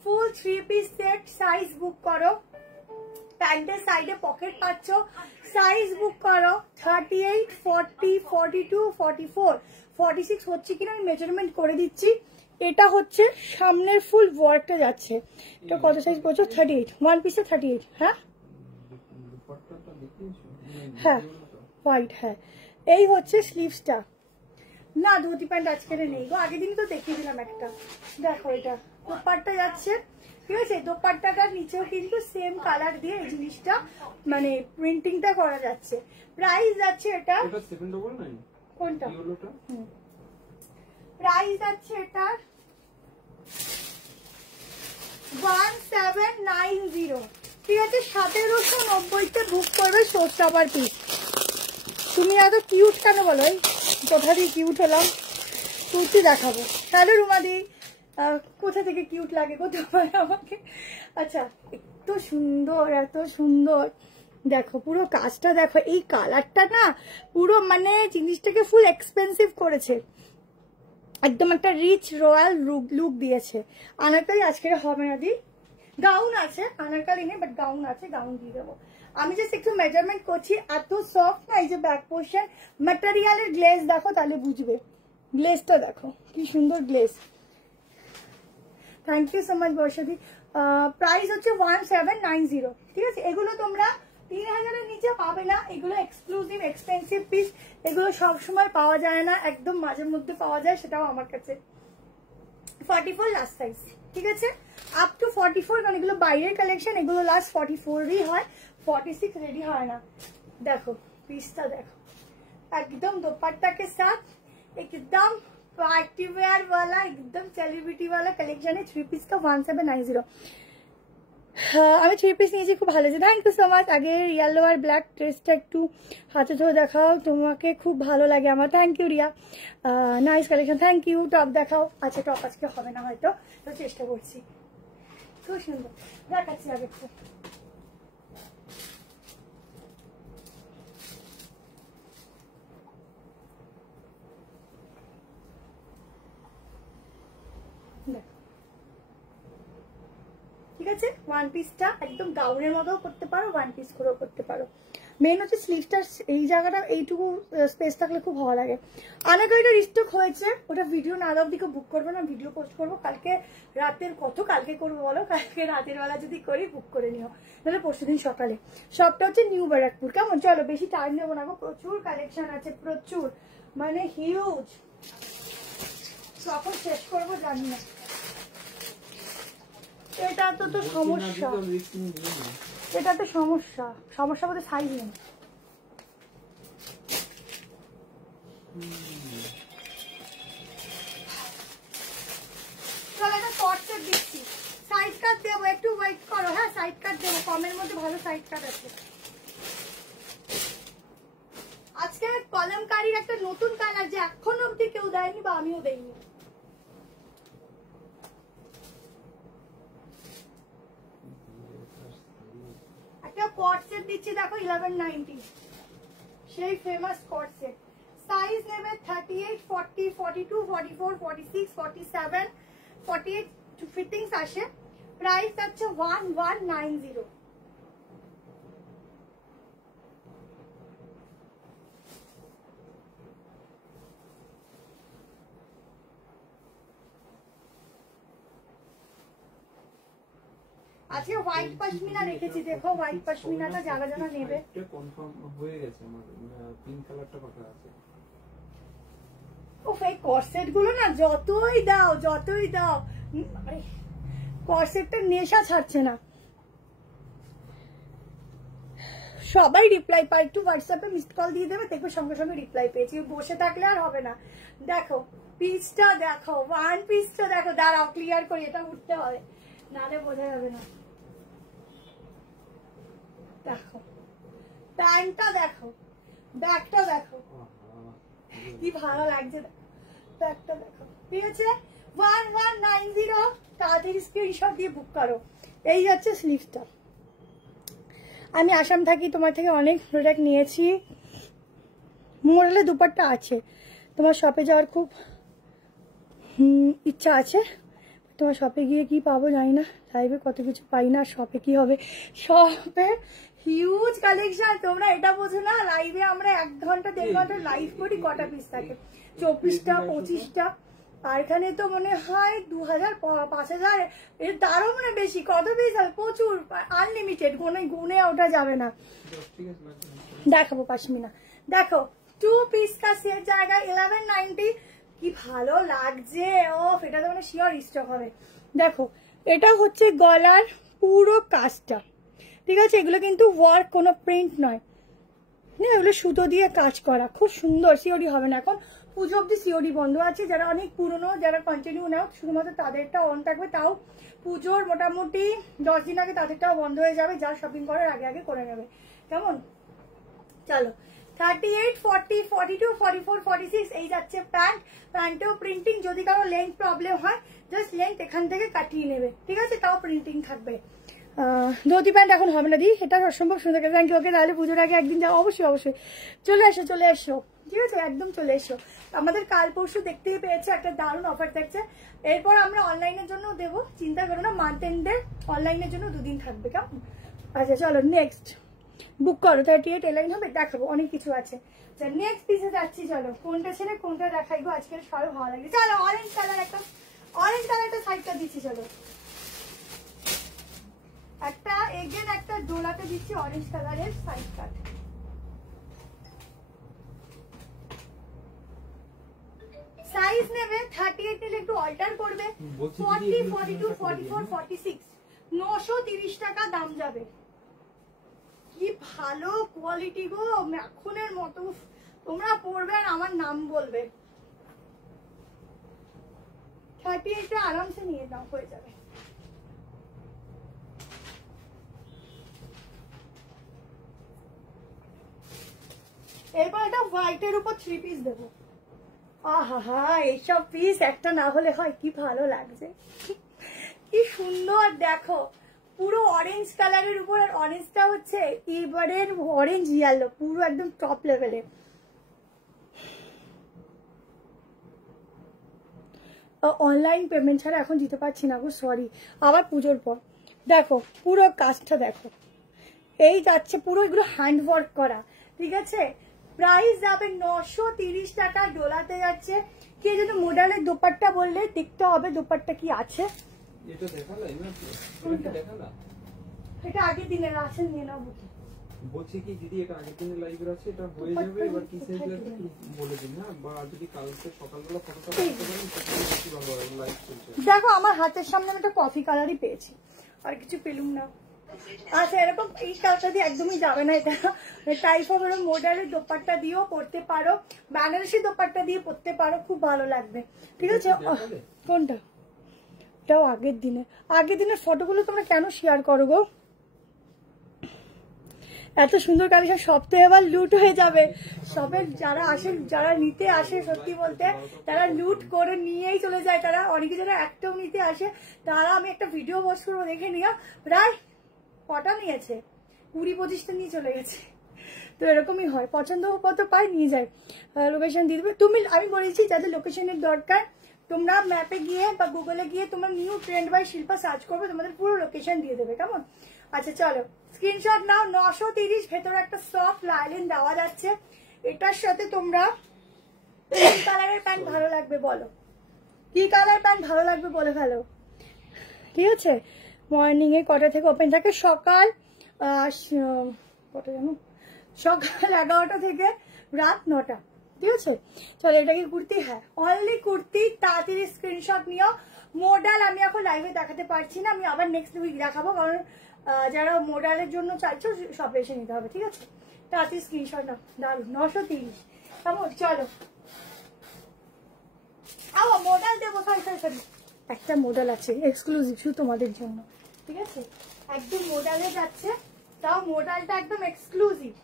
ফুল 3 পিস সেট। সাইজ বুক করো, প্যান্টের সাইডে পকেট পাচ্ছ, সাইজ বুক করো। 38, 40, 42, 44, 46 হচ্ছে কিনা আমি মেজারমেন্ট করে দিচ্ছি। এটা হচ্ছে সামনের ফুল ওয়ার্কটা যাচ্ছে। এটা কত সাইজ বলছো? 38, 1 পিসে 38। হ্যাঁ হ্যাঁ হোয়াইট। হ্যাঁ এই হচ্ছে স্লিভসটা। না ধুতি প্যান্ট আজকে নেই গো, আগের দিন তো দেখিয়ে দিলাম একটা। দেখো এটা দোপাট্টা যাচ্ছে, ঠিক আছে? দোপাট্টাটার নিচেও কিন্তু সেম কালার দিয়ে এই জিনিসটা মানে প্রিন্টিংটা করা যাচ্ছে। প্রাইস যাচ্ছে এটা কোনটা? প্রাইস যাচ্ছে এটার 1790, ঠিক আছে? 1790 বুক করবে 70 পার পিস। তুমি এত কিউট কেন বলো? এই কোথা দিয়ে কিউট হলাম? কুর্তি দেখাবো। হ্যালো রুমাদি, কোথা থেকে কিউট লাগে গো তোমার আমাকে? আচ্ছা, এত সুন্দর, এত সুন্দর। দেখো পুরো কাজটা দেখো, এই কালারটা না পুরো মানে জিনিসটাকে ফুল এক্সপেন্সিভ করেছে। একদম একটা রিচ রয়্যাল লুক দিয়েছে। আনারকালি আজকে হবে না দি, গাউন আছে, আনারকালি নেই বাট গাউন আছে, গাউন দিয়ে দেবো। আমি জাস্ট একটু মেজারমেন্ট করছি। এত সফট না এই যে ব্যাক পোর্শন, ম্যাটেরিয়ালের গ্লেজ দেখো তাহলে বুঝবে। গ্লেজটা দেখো কি সুন্দর glaze. Thank you so much বর্ষাদি। প্রাইস হচ্ছে 1790, ঠিক আছে? এগুলো তোমরা 3000-এর নিচে পাবে না। এগুলো এক্সক্লুসিভ এক্সপেন্সিভ পিস, এগুলো সবসময় পাওয়া যায় না, একদম মাঝে মধ্যে পাওয়া যায়, সেটাও আমার কাছে। 44 লাস্ট সাইজ, ঠিক আছে? আপ টু 44, কারণ এগুলো বাইরের কালেকশন, এগুলো লাস্ট 44ই হয়, 46 রেডি হয় না। দেখো পিসটা দেখো, एकदम दुपट्टा के साथ एकदम पार्टी वेयर वाला, एकदम सेलिब्रिटी वाला कलेक्शन है। 3 পিস का 1790। আমি 3 পিস নিয়েছি, খুব ভালো আছে। Thank you so much. আগে ইয়েলো আর ব্ল্যাক ড্রেসটা একটু হাতে ধরে দেখাও, তোমাকে খুব ভালো লাগে আমার। Thank you Riya, nice collection, thank you. Top দেখাও। আচ্ছা টপ আজকে হবে না হয়তো, তো চেষ্টা করছি। খুব সুন্দর দেখাচ্ছি আগে একটু। ঠিক আছে? 1 পিসটা একদম গাউনের মতো করতে পারো, 1 পিস করেও করতে পারো। মেন হচ্ছে স্লিভসটার এই জায়গাটা, এইটুকু স্পেস থাকলে খুব ভালো লাগে। আনারকালিটা রিস্টক হয়েছে, ওটা ভিডিও না দেওয়ার দিকে বুক করবো না, ভিডিও পোস্ট করবো কালকে রাতের। কালকে করবো বলো? কালকে রাতের বেলা যদি করি বুক করে নিও, তাহলে পরশুদিন সকালে। সবটা হচ্ছে নিউ ব্যারাকপুর। কেমন? চলো বেশি টাইম নেবো না গো, প্রচুর কালেকশন আছে, প্রচুর মানে হিউজ। কখন শেষ করবো জানি না। এটা তো সমস্যা, এটা তো সমস্যা। সমস্যা বলতে সাইজ নেই। চলো এটা শর্টসেট দিচ্ছি, সাইড কাট দেবো, একটু ওয়েট করো। হ্যাঁ সাইড কাট দেবো, কমের মধ্যে ভালো সাইড কাট আছে। আজকে কলমকারীর একটা নতুন কালার যে এখনো অব্দি কেউ দেয়নি বা আমিও দেইনি। একটা কট সেট দিচ্ছি দেখো 1190, সেই ফেমাস কট সেট। সাইজ নেবে 38, 40, 42, 44, 46, 47, 48 ফিটিংস আসে। প্রাইস আছে 1190। আজকে হোয়াইট পশমিনা রেখেছি, দেখো হোয়াইট পশমিনাটা যারা যারা নেবে। এটা কনফার্ম হয়ে গেছে আমার, পিঙ্ক কালারটা কথা আছে। ওফ, এই কর্সেট গুলো না যতই দাও কর্সেটটা নেশা ছাড়ছে না। সবাই রিপ্লাই পায়, একটু হোয়াটসঅ্যাপে মিসড কল দিয়ে দেবে, দেখবে সঙ্গে সঙ্গে রিপ্লাই পেয়েছি। বসে থাকলে আর হবে না। দেখো পিসটা দেখো, ওয়ান পিসটা দেখো। দাঁড়াও ক্লিয়ার করি, এটা উঠতে হবে, নাহলে বোঝা যাবে না। দেখো প্যান্টটা দেখো, ব্যাগটা দেখো, কি ভালো লাগছে। ব্যাগটা দেখো, ঠিক আছে 1190। তাড়াতাড়ি স্ক্রিনশট দিয়ে বুক করো। এই হচ্ছে স্লিভসটা। আমি আসাম থাকি, তোমার থেকে অনেক প্রোডাক্ট নিয়েছি। মোরালে দুপাট্টা আছে, তোমার শপে যাওয়ার খুব ইচ্ছা আছে। তোমার শপে গিয়ে কি পাবো জানি না, লাইভে কত কিছু পাই না, শপে কি হবে। শপে হিউজ কালেকশন, তোমরা এটা বোঝো না। লাইভে আমরা 1 ঘন্টা 1.5 ঘন্টা লাইভ করি, কটা পিস থাকে? 24টা 25টা। আর এখানে তো মনে হয় 2000 5000 এর তারও মনে বেশি। কত পিস? প্রচুর, আনলিমিটেড, গুনে ওঠা যাবে না। দেখাবো পশমিনা, দেখো 2 পিস কা সেট জায়গা 1190। কি ভালো লাগছে। ও এটা তো মানে শিওর স্টক হবে। দেখো এটা হচ্ছে গলার পুরো কাজটা, ঠিক আছে? এগুলো কিন্তু ওয়ার্ক, কোনো প্রিন্ট নয়, এগুলো সুতো দিয়ে কাজ করা, খুব সুন্দর। সিওডি হবে না এখন, পুজো অব্দি সিওডি বন্ধ আছে। যারা অনেক পুরনো, যারা কন্টিনিউ নাও, শুধুমাত্র তাদেরটা অন থাকবে। তাও পুজোর মোটামুটি 10 দিন আগে তাদেরটাও বন্ধ হয়ে যাবে। যা শপিং করার আগে আগে করে নেবে, কেমন? চলো 38, 40, 42, 44, 46 এই যাচ্ছে প্যান্ট। প্যান্টেও প্রিন্টিং, যদি কারো লেন্থ প্রবলেম হয় জাস্ট লেন্থ এখান থেকে কাটিয়ে নেবে, ঠিক আছে? তাও প্রিন্টিং থাকবে। ধুতি প্যান্ট এখন হবে না দি, এটা অসম্ভব সুন্দর। Thank you. ওকে, তাহলে পুজোর আগে একদিন যাও, অবশ্যই অবশ্যই চলে এসো, ঠিক আছে? একদম চলে এসো। আমাদের কাল পরশু দেখতেই পেয়েছো একটা দারুণ অফার থাকছে। এরপর আমরা অনলাইনের জন্য দেবো, চিন্তা করো না। মান্থ এন্ডে অনলাইনের জন্য 2 দিন থাকবে, কেমন? আচ্ছা চলো নেক্সট বুক করো। 38 এলাইন হবে, দেখাবো অনেক কিছু আছে। নেক্সট পিসে যাচ্ছি, চলো কোনটা ছেড়ে কোনটা দেখাইবো। আজকে সবাই ভালো লাগে। চলো অরেঞ্জ কালার একটা সাইডটা দিচ্ছি। চলো একটা এগেন একটা ডোলাতে দিচ্ছি অরেঞ্জ কালারের সাইড কাট। সাইজ নেবে 38 নিলে একটু অল্টার করবে। 40, 42, 44, 46 930 টাকা দাম যাবে। কি ভালো কোয়ালিটি গো, ম্যাখনের মতো। তোমরা পড়বে আর আমার নাম বলবে। 38টা আরামসে নিয়ে নাও, হয়ে যাবে। এরপর একটা হোয়াইটের উপর 3 পিস দেবো। আহা, এইসব পিস একটা না হলে হয়। কি ভালো লাগছে, কি সুন্দর। দেখো পুরো অরেঞ্জ কালারের উপর, আর অরেঞ্জটা হচ্ছে এবারের অরেঞ্জ ইয়েলো, পুরো একদম টপ লেভেলে। অনলাইন পেমেন্ট ছাড়া এখন দিতে পারছি না গো, সরি। আবার পুজোর পর। দেখো পুরো কাজটা দেখো, এই যাচ্ছে পুরো, এগুলো হ্যান্ড ওয়ার্ক করা, ঠিক আছে? প্রাইস যাবে 930 টাকা, ডোলাতে যাচ্ছে। কে যদি মডেলের দোপাট্টা বললে দেখতে হবে দোপাট্টা কি আছে। এটা দেখালাই না, এটা দেখালা, এটা আগের দিনের আছে, নিয়ে নাও। বলছি কি দিদি, এটা আগের দিনের লাইভের আছে, এটা হয়ে যাবে। এবার কি সাইজ লাগবে বলে দিন না, বা যদি কালকে সকালবেলা ফটোটা করতে পারেন তাহলে বেশি ভালো হবে। লাইভ চলছে, দেখো আমার হাতের সামনে আমি একটা কফি কালারই পেয়েছি, আর কিছু পেলুম না। আচ্ছা এরকম এই কালারটা দিয়ে একদমই যাবে না। এটা টাইপ অফ এরকম মডেলের দোপাট্টা দিয়েও পড়তে পারো, বেনারসি দোপাট্টা দিয়ে পড়তে পারো, খুব ভালো লাগবে, ঠিক আছে? কোনটা? এটাও আগের দিনের ফটোগুলো তোমরা কেন শেয়ার করো গো? এত সুন্দর কালেকশন, সব তো এবার লুট হয়ে যাবে। সবের যারা আসে, যারা নিতে আসে, সত্যি বলতে তারা লুট করে নিয়েই চলে যায়। তারা অনেকে যারা একটাও নিতে আসে, তারা আমি একটা ভিডিও পোস্ট করবো, দেখে নিও প্রায় কটা নিয়েছে, 20-25টা নিয়ে চলে গেছে। তো এরকমই হয়, পছন্দ কত পাই নিয়ে যায়। লোকেশন দিয়ে দেবে তুমি, আমি বলেছি যাদের লোকেশনের দরকার তোমরা ম্যাপে গিয়ে বা গুগলে গিয়ে তোমরা new trend by Shilpa search করবে, তোমাদের পুরো লোকেশন দিয়ে দেবে, কেমন? আচ্ছা চলো স্ক্রিনশট নাও। 930 ভেতরে একটা সফট লাইলিন দেওয়া যাচ্ছে। এটার সাথে তোমরা কি কালারের প্যান্ট ভালো লাগবে বলো, কি কালার প্যান্ট ভালো লাগবে বলে ফেলো, ঠিক আছে? মর্নিং এ কটা থেকে ওপেন থাকে? সকাল কটা জানো, সকাল 11টা থেকে রাত 9টা, ঠিক আছে? চলো এটা কি কুর্তি? হ্যাঁ অনলি কুর্তি, তাড়াতাড়ি স্ক্রিনশট নিও। মডেল আমি এখন লাইভে দেখাতে পারছি না, আমি আবার নেক্সট উইক দেখাবো, কারণ যারা মডেলের জন্য চাইছো সব এসে নিতে হবে, ঠিক আছে? তাড়াতাড়ি স্ক্রিনশট নাও। দারুন, 930, কেমন? চলো মডেল দেবো, সরি একটা মডেল আছে এক্সক্লুসিভ শুধু তোমাদের জন্য, ঠিক আছে? একদম মডেলে যাচ্ছে, তাও মডেলটা একদম এক্সক্লুসিভ,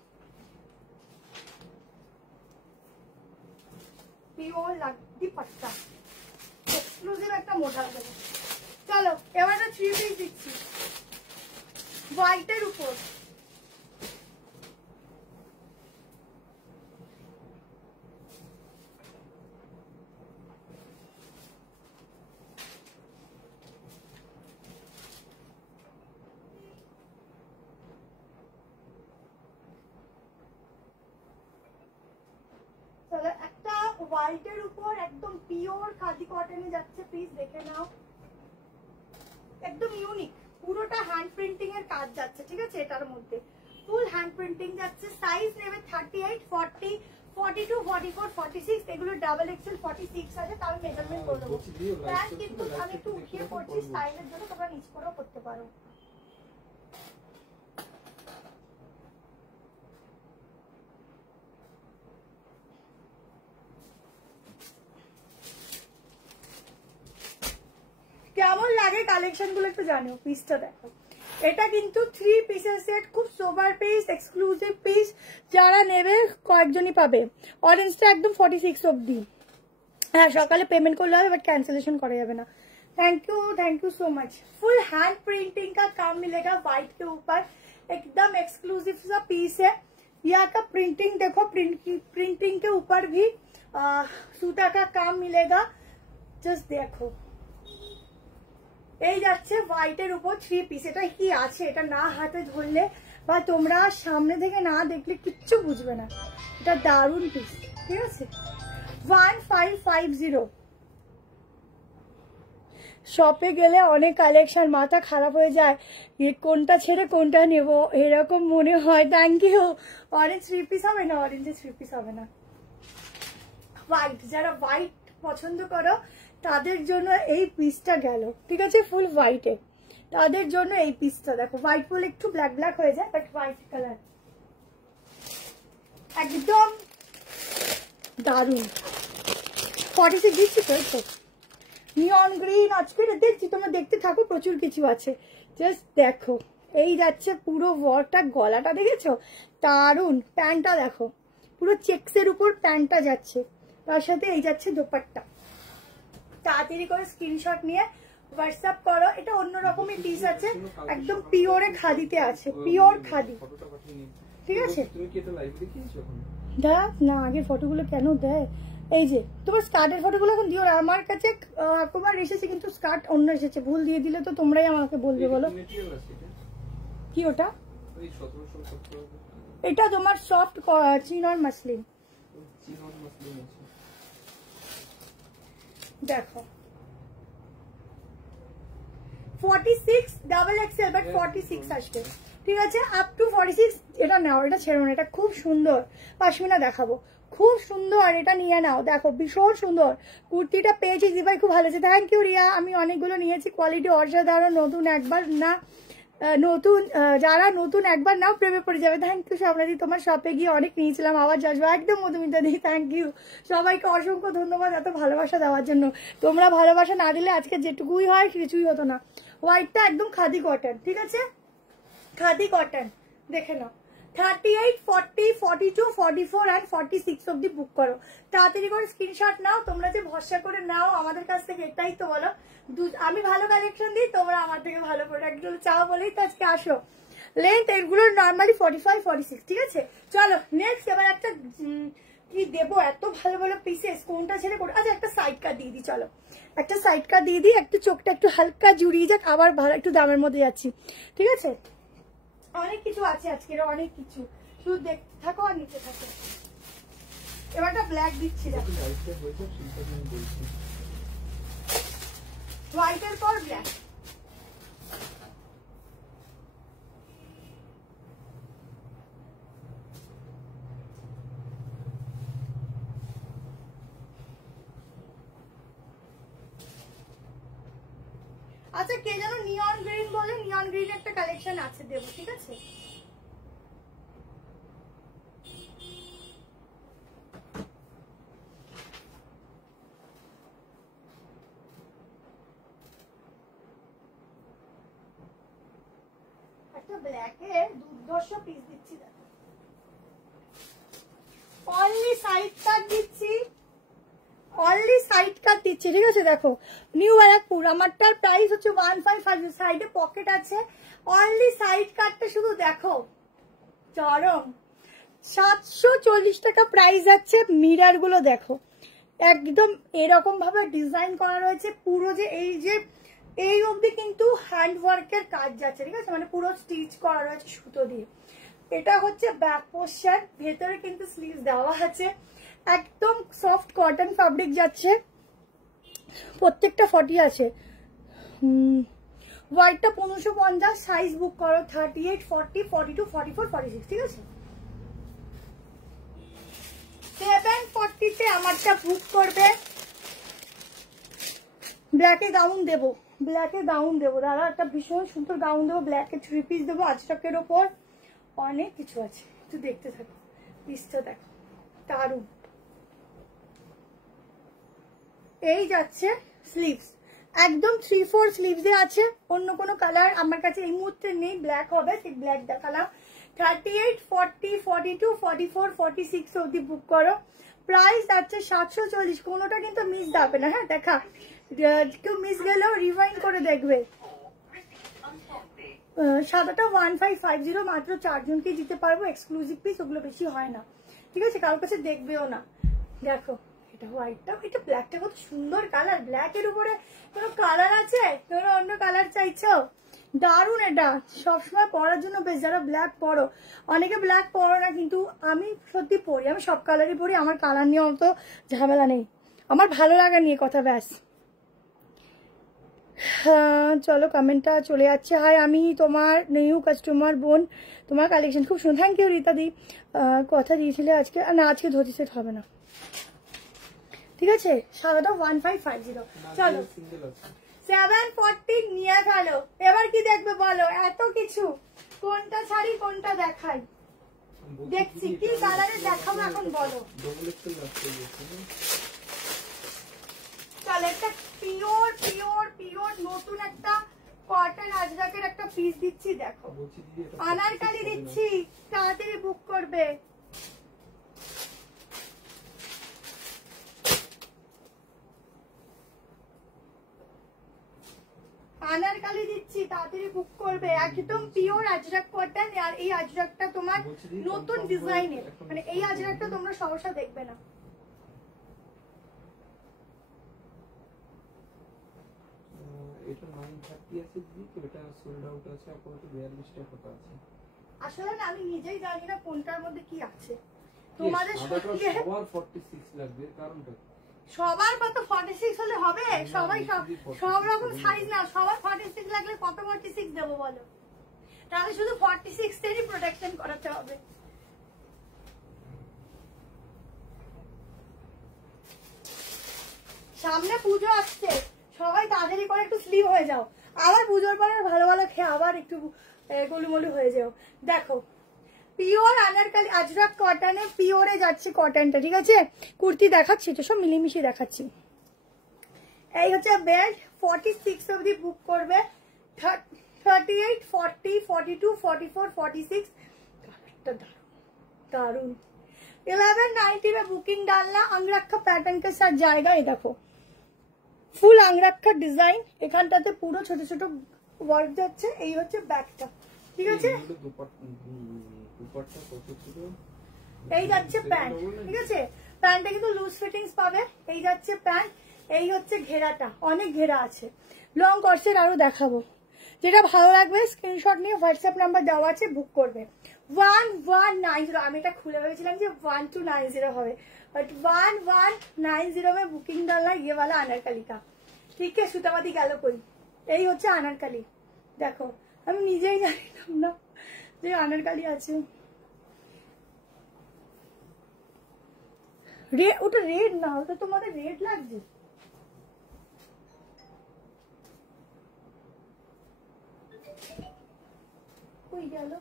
পিওর লাগতি পাট্টা, এক্সক্লুসিভ একটা মডেল দেবো। চলো এবার 3 পিস দিচ্ছি হোয়াইটের উপর। একটা হোয়াইটের উপর একদম পিওর খাদি কটনে যাচ্ছে, প্লিজ দেখে নাও, একদম ইউনিক, পুরোটা হ্যান্ড প্রিন্টিং এর কাজ যাচ্ছে, ঠিক আছে? এটার মধ্যে ফুল হ্যান্ড প্রিন্টিং যাচ্ছে। সাইজ নেবে 38, 40, 42, 44, 46, এগুলো ডাবল এক্সেল 46 আছে, তাও মেজারমেন্ট করে দেবো। প্যান্ট কিন্তু আমি একটু উঠিয়ে পড়ছি স্টাইলের জন্য, তোমরা নিচ করেও করতে পারো। কেমন লাগে কালেকশন গুলো একটু জানিও। পিসটা দেখো, এটা কিন্তু 3 পিসের সেট, খুব সোবার পিস, এক্সক্লুসিভ পিস, যারা নেবে কয়েকজনই পাবে। অরেঞ্জটা একদম 46 অব্দি। হ্যাঁ সকালে পেমেন্ট করলে হবে, বাট कैंसिलेशन करा जाবে ना। Thank you so much. Full hand printing का काम मिलेगा व्हाइट के ऊपर, एकदम एक्सक्लूसिव सा पीस है। यहाँ का प्रिंटिंग देखो, प्रिंटिंग के ऊपर भी सूता का काम मिलेगा, जस्ट देखो। এই যাচ্ছে হোয়াইটের উপর 3 পিস। এটা কি আছে, এটা না হাতে ধরলে বা তোমরা সামনে থেকে না দেখলে কিচ্ছু বুঝবে না। এটা দারুণ পিস, ঠিক আছে? 1550। শপে গেলে অনেক কালেকশন, মাথা খারাপ হয়ে যায়, কোনটা ছেড়ে কোনটা নেব এরকম মনে হয়। Thank you. অরেঞ্জ 3 পিস হবে না, অরেঞ্জে 3 পিস হবে না। হোয়াইট, যারা হোয়াইট পছন্দ করো তাদের জন্য এই পিসটা গেল, ঠিক আছে? ফুল হোয়াইটে তাদের জন্য এই পিসটা দেখো। হোয়াইট ফুল একটু ব্ল্যাক ব্ল্যাক হয়ে যায়, বাট হোয়াইট কালার একদম দারুণ। 46 দিচ্ছি তো। নিয়ন গ্রিন আজকে দেখছি, তোমরা দেখতে থাকো, প্রচুর কিছু আছে। জাস্ট দেখো, এই যাচ্ছে পুরো ওয়ার্কটা, গলাটা দেখেছো দারুণ। প্যান্টটা দেখো, পুরো চেক্সের উপর প্যান্টটা যাচ্ছে, তার সাথে এই যাচ্ছে দোপাট্টা। তাড়াতাড়ি করে স্ক্রিনশট নিয়ে হোয়াটসঅ্যাপ করো। এটা অন্যরকমই পিস আছে, একদম পিওরে খাদিতে আছে, পিওর খাদি, ঠিক আছে? দেখ না আগের ফটোগুলো কেন দেয়, এই যে তোমার স্কার্টের ফটোগুলো এখন দিও না। আমার কাছে তোমার এসেছে, কিন্তু স্কার্ট অন্য এসেছে, ভুল দিয়ে দিলে তো তোমরাই আমাকে বলবে, বলো কি ওটা? এটা তোমার সফট চিনন মাসলিন, দেখো 46 ডাবল এক্সেল, বাট 46 আসবে, ঠিক আছে? আপ টু 46 এটা নাও, এটা ছেড়ো না, এটা খুব সুন্দর। পাশমিনা দেখাবো, খুব সুন্দর, এটা নিয়ে নাও। দেখো ভীষণ সুন্দর কুর্তিটা পেয়েছি, দিভাই খুব ভালো আছে। থ্যাংক ইউ রিয়া, আমি অনেকগুলো নিয়েছি, কোয়ালিটি অসাধারণ। নতুন একবার না, যারা নতুন একবার নাও প্রেমে পড়ে যাবে। থ্যাংক ইউ সামনাদি, তোমার শপে গিয়ে অনেক নিয়েছিলাম, আবার আসবো একদম। মধুমিতা দি থ্যাংক ইউ, সবাইকে অসংখ্য ধন্যবাদ এত ভালোবাসা দেওয়ার জন্য। তোমরা ভালোবাসা না দিলে আজকে যেটুকুই হয় কিছুই হতো না। হোয়াইটটা একদম খাদি কটন, ঠিক আছে? খাদি কটন দেখে নাও, 38, 40, 42, 44 and 46 অব্দি বুক করো। তাড়াতাড়ি করে স্ক্রিনশট নাও, তোমরা যে ভরসা করে নাও আমাদের কাছ থেকে, এটাই তো বলো। আমি ভালো কালেকশন দিই, তোমরা আমার থেকে ভালো প্রোডাক্ট গুলো চাও বলেই তো আজকে আসো। লেন্থ এগুলোর নর্মালি 45, 46, ঠিক আছে। চলো নেক্সট, এবার একটা কি দেবো, এত ভালো ভালো পিসেস, কোনটা ছেড়ে কোনটা। আচ্ছা একটা সাইড কাট দিয়ে দিই, চলো একটা সাইড কাট দিয়ে দিই, একটু চোখটা একটু হালকা জুড়িয়ে যাক, আবার ভালো একটু দামের মধ্যে যাচ্ছি, ঠিক আছে। অনেক কিছু আছে আজকের, অনেক কিছু, শুধু দেখতে থাকো আর নিতে থাকো। এবারটা ব্ল্যাক দিচ্ছি, হোয়াইটের পর ব্ল্যাক। আচ্ছা কে যেন নিয়ন গ্রিন বলে, নিয়ন গ্রিন একটা কালেকশন আছে, দেবো, ঠিক আছে। একটা ব্ল্যাকে দুর্ধর্ষ পিস দিচ্ছি, দেখো অনলি সাইড কাট দিচ্ছি, অনলি সাইড কাট দিচ্ছি, ঠিক আছে। দেখো নিউ ব্যারাকপুর, আমারটার প্রাইস হচ্ছে 155, সাইডে পকেট আছে, অনলি সাইড কাটটা শুধু দেখো, চরম 740 টাকা প্রাইস যাচ্ছে। মিরার গুলো দেখো একদম এরকম ভাবে ডিজাইন করা রয়েছে, পুরো যে এই অবধি কিন্তু হ্যান্ড ওয়ার্কের কাজ যাচ্ছে, ঠিক আছে, মানে পুরো স্টিচ করা রয়েছে সুতো দিয়ে। এটা হচ্ছে ব্যাক পোর্শন, ভেতরে কিন্তু স্লিভস দেওয়া আছে, একদম সফট কটন ফ্যাব্রিক যাচ্ছে, প্রত্যেকটা 40 আছে। হোয়াইটটা 1550, সাইজ বুক করো 38, 40, 42, 44, 46, ঠিক আছে। 740 আমারটা বুক করবে। ব্ল্যাকে গাউন দেবো, ব্ল্যাকে গাউন দেবো, দাদা একটা ভীষণ সুন্দর গাউন দেবো, ব্ল্যাকে 3 পিস দেবো, আজটাকের ওপর অনেক কিছু আছে, একটু দেখতে থাকো, পিসটা দেখো দারুন। এই যাচ্ছে স্লিভস, একদম 3/4 স্লিভস এ আছে, অন্য কোনো কালার আমার কাছে এই মুহূর্তে নেই, ব্ল্যাক হবে, সেই ব্ল্যাক দেখালাম। 38, 40, 42, 44, 46 অবধি বুক করো। প্রাইস আছে 740, কোনোটা কিন্তু মিস যাবে না, হ্যাঁ দেখা, কেউ মিস গেলেও রিভাইন্ড করে দেখবে। সাদাটা 1550, মাত্র 4 জনকে দিতে পারবো, এক্সক্লুসিভ পিস, ওগুলো বেশি হয় না, ঠিক আছে, কারোর কাছে দেখবেও না। দেখো এটা হোয়াইটটা, এটা ব্ল্যাকটা কত সুন্দর কালার, ব্ল্যাকের উপরে কোনো কালার আছে, তোমরা অন্য কালার চাইছো, দারুন। এটা সবসময় পরার জন্য বেশ, যারা ব্ল্যাক পরো, অনেকে ব্ল্যাক পরো না, কিন্তু আমি সত্যি পরি, আমি সব কালারই পরি, আমার কালার নিয়ে অত ঝামেলা নেই, আমার ভালো লাগা নিয়ে কথা, ব্যাস। চলো কমেন্টটা চলে যাচ্ছে, হাই আমি তোমার নিউ কাস্টমার বোন, তোমার কালেকশন খুব সুন্দর, থ্যাংক ইউ রীতা দি, কথা দিয়েছিলে আজকে, না আজকে ধোতি সেট হবে না, ঠিক আছে। সাদাটা 1550, চলো 740 নিয়ে গেল। এবার কি দেখবে বলো, এত কিছু, কোনটা ছাড়ি কোনটা দেখাই, দেখছি কি কালারে দেখাবো এখন বলো। চলো একটা পিওর পিওর পিওর নতুন একটা কটন আজরাকের একটা পিস দিচ্ছি, দেখো আনারকালি দিচ্ছি, তাড়াতাড়ি বুক করবে। আনারকালি দিচ্ছি, তাড়াতাড়ি বুক করবে, একদম পিওর আজরাক কটন। আর এই আজরাকটা তোমার নতুন ডিজাইনের, মানে এই আজরাকটা তোমরা সহসা দেখবে না। এটা 930 আছে দিদি, তো এটা সোল্ড আউট আছে, আপাতত 42 টা কথা আছে। আসলে না আমি নিজেই জানি না কোনটার মধ্যে কি আছে, তোমাদের সঙ্গে সবার 46 লাগবে, কারণটা সবার কত 46 হলে হবে, সবাই সব রকম সাইজ না, সবার 46 লাগলে কত 46 দেবো বলো, তাহলে শুধু 46 এরই প্রোটেকশন করাতে হবে। সামনে পুজো আসছে, সবাই তাড়াতাড়ি করে একটু স্লিম হয়ে যাও, আবার পুজোর পরে ভালো ভালো খেয়ে আবার একটু গোলুমলু হয়ে যাও। দেখো পিওর আনারকালি আজরাক কটনে, পিওরে যাচ্ছে কটনটা, ঠিক আছে। কুর্তি দেখাচ্ছি তো, সব মিলিমিশি দেখাচ্ছি। এই হচ্ছে বেল্ট, 46 অবধি বুক করবে, 38, 40, 42, 44, 46, ব্ল্যাকটা दारुण 1190 में बुकिंग डालना। अंगरखा पैटर्न के साथ जाएगा। ये देखो ফুল अंगरखा डिजाइन এখানটাতে পুরো ছোট ছোট ওয়ার্ক যাচ্ছে। এই হচ্ছে ব্যাকটা, ঠিক আছে। এই যাচ্ছে প্যান্ট, ঠিক আছে। প্যান্টটা কিন্তু লুজ ফিটিংস পাবে। এই যাচ্ছে প্যান্ট, এই হচ্ছে ঘেরাটা, অনেক ঘেরা আছে। লং কর্সেট আরো দেখাবো, যেটা ভালো লাগবে স্ক্রিনশট নিয়ে হোয়াটসঅ্যাপ নাম্বার দেওয়া আছে, বুক করবে। 1190। আমি এটা খুলে ভেবেছিলাম যে 1290 হবে, बट 1190 में बुकिंग डालना ये वाला अनारकली का, ठीक है। সুতাবাদি গেল কই? এই হচ্ছে अनारकली। দেখো আমি নিজেই জানিলাম না যে अनारकली আছে। ওটা রেড না, ওটা তোমাদের রেড লাগছে। কই গেল?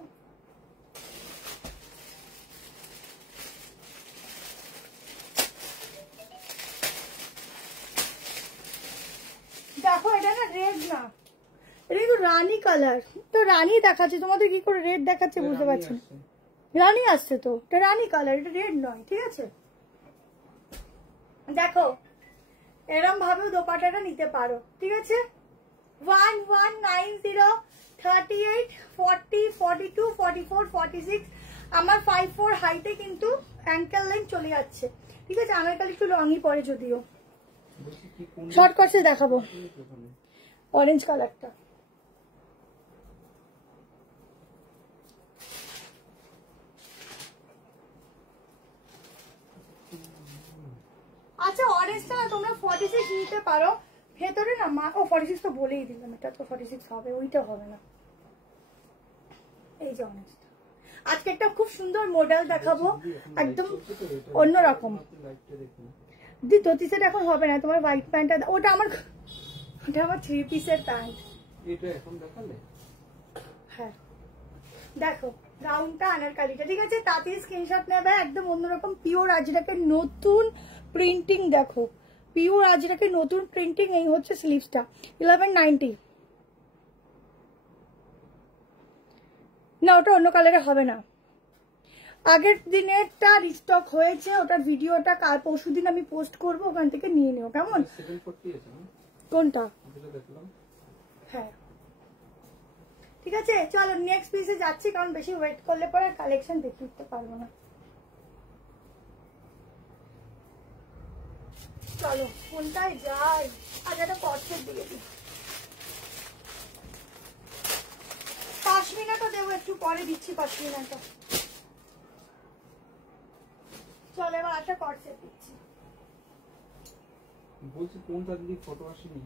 দেখো এটা না রেড না, এটা কিন্তু রানী কালার। তো রানী দেখাচ্ছে, তোমাদের কি করে রেড দেখাচ্ছে বুঝতে পারছি না। রানী আসছে তো, এটা রানী কালার, এটা রেড নয়, ঠিক আছে। দেখো এরম ভাবে দোপাট্টাটা নিতে পারো, ঠিক আছে। 1190 38 40 42 44 46। আমার 54 হাইটে কিন্তু অ্যাঙ্কেল লাইন চলে যাচ্ছে, ঠিক আছে। আনারকলি একটু লংই পরে, যদিও শর্ট কর্সে দেখাবো অরেঞ্জ কালারটা। আচ্ছা অরেঞ্জটা না তোমরা 46 নিতে পারো, ভেতরে না ও 46 তো বলেই দিলাম, এটা তো 46 হবে, ওইটা হবে না। এই যে অরেঞ্জটা, আজকে একটা খুব সুন্দর মডেল দেখাবো, একদম অন্যরকম। ধুতি সেট এখন হবে না, তোমার হোয়াইট প্যান্টটা ওটা আমার 3 পিসের প্যান্ট। এটা এখন দেখালে? হ্যাঁ দেখো গাউনটা আনারকলিটা, ঠিক আছে। তাড়াতাড়ি স্ক্রিনশট নেবে, একদম অন্যরকম পিওর আজরাকের নতুন প্রিন্টিং। দেখো পিওর আজরাকের নতুন প্রিন্টিং। এই হচ্ছে স্লিভসটা 1190। না ওটা অন্য কালারে হবে না, আগের দিনেরটা রিস্টক হয়েছে, ওটা ভিডিওটা কাল পরশুদিন আমি পোস্ট করবো, ওখান থেকে নিয়ে নিও, কেমন। কোনটা? হ্যাঁ ঠিক আছে, চলো নেক্সট পিসে যাচ্ছি, কারণ বেশি ওয়েট করলে পরে কালেকশন দেখে উঠতে পারবো না। চলো কোনটায় যাই, আজ একটা কর্সেট দিয়ে দিই। পাশমিনাটা দেবো, একটু পরে দিচ্ছি পাশমিনাটা। চলো এবার একটা কর্সেট দিচ্ছি। বলছি কোনটা দিদি ফটো আসেনি?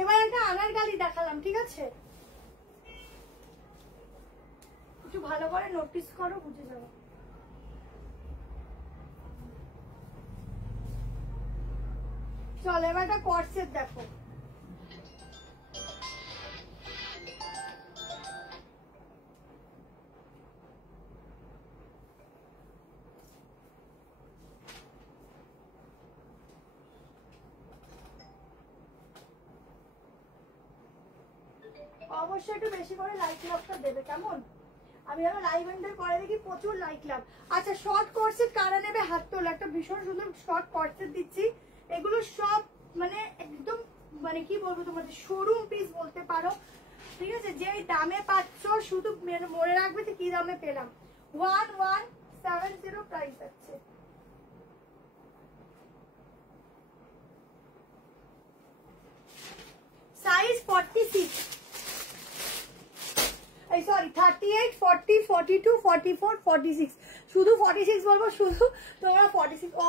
এবার একটা আনারকলি দেখালাম, ঠিক আছে। একটু ভালো করে নোটিস করো, বুঝে যাবো। চলো এবার একটা কর্সেট দেখো। অবশ্যই একটু বেশি করে লাইক লাভটা দেবে, কেমন। আমি আমার লাইভ এন্ডের পরে দেখি প্রচুর লাইক লাভ। আচ্ছা শর্ট কর্সেট কারা নেবে হাত তোলো, একটা ভীষণ সুন্দর শর্ট কর্সেট দিচ্ছি। এগুলো সব মানে একদম মানে কি বলবো তোমাদের শোরুম পিস বলতে পারো, ঠিক আছে। যে দামে পাচ্ছ শুধু মনে রাখবে যে কি দামে পেলাম। 1170 প্রাইস আছে। Size 46, sorry 38 40 42 44 46। শুধু 46 বলবো, শুধু তোমরা 46। ও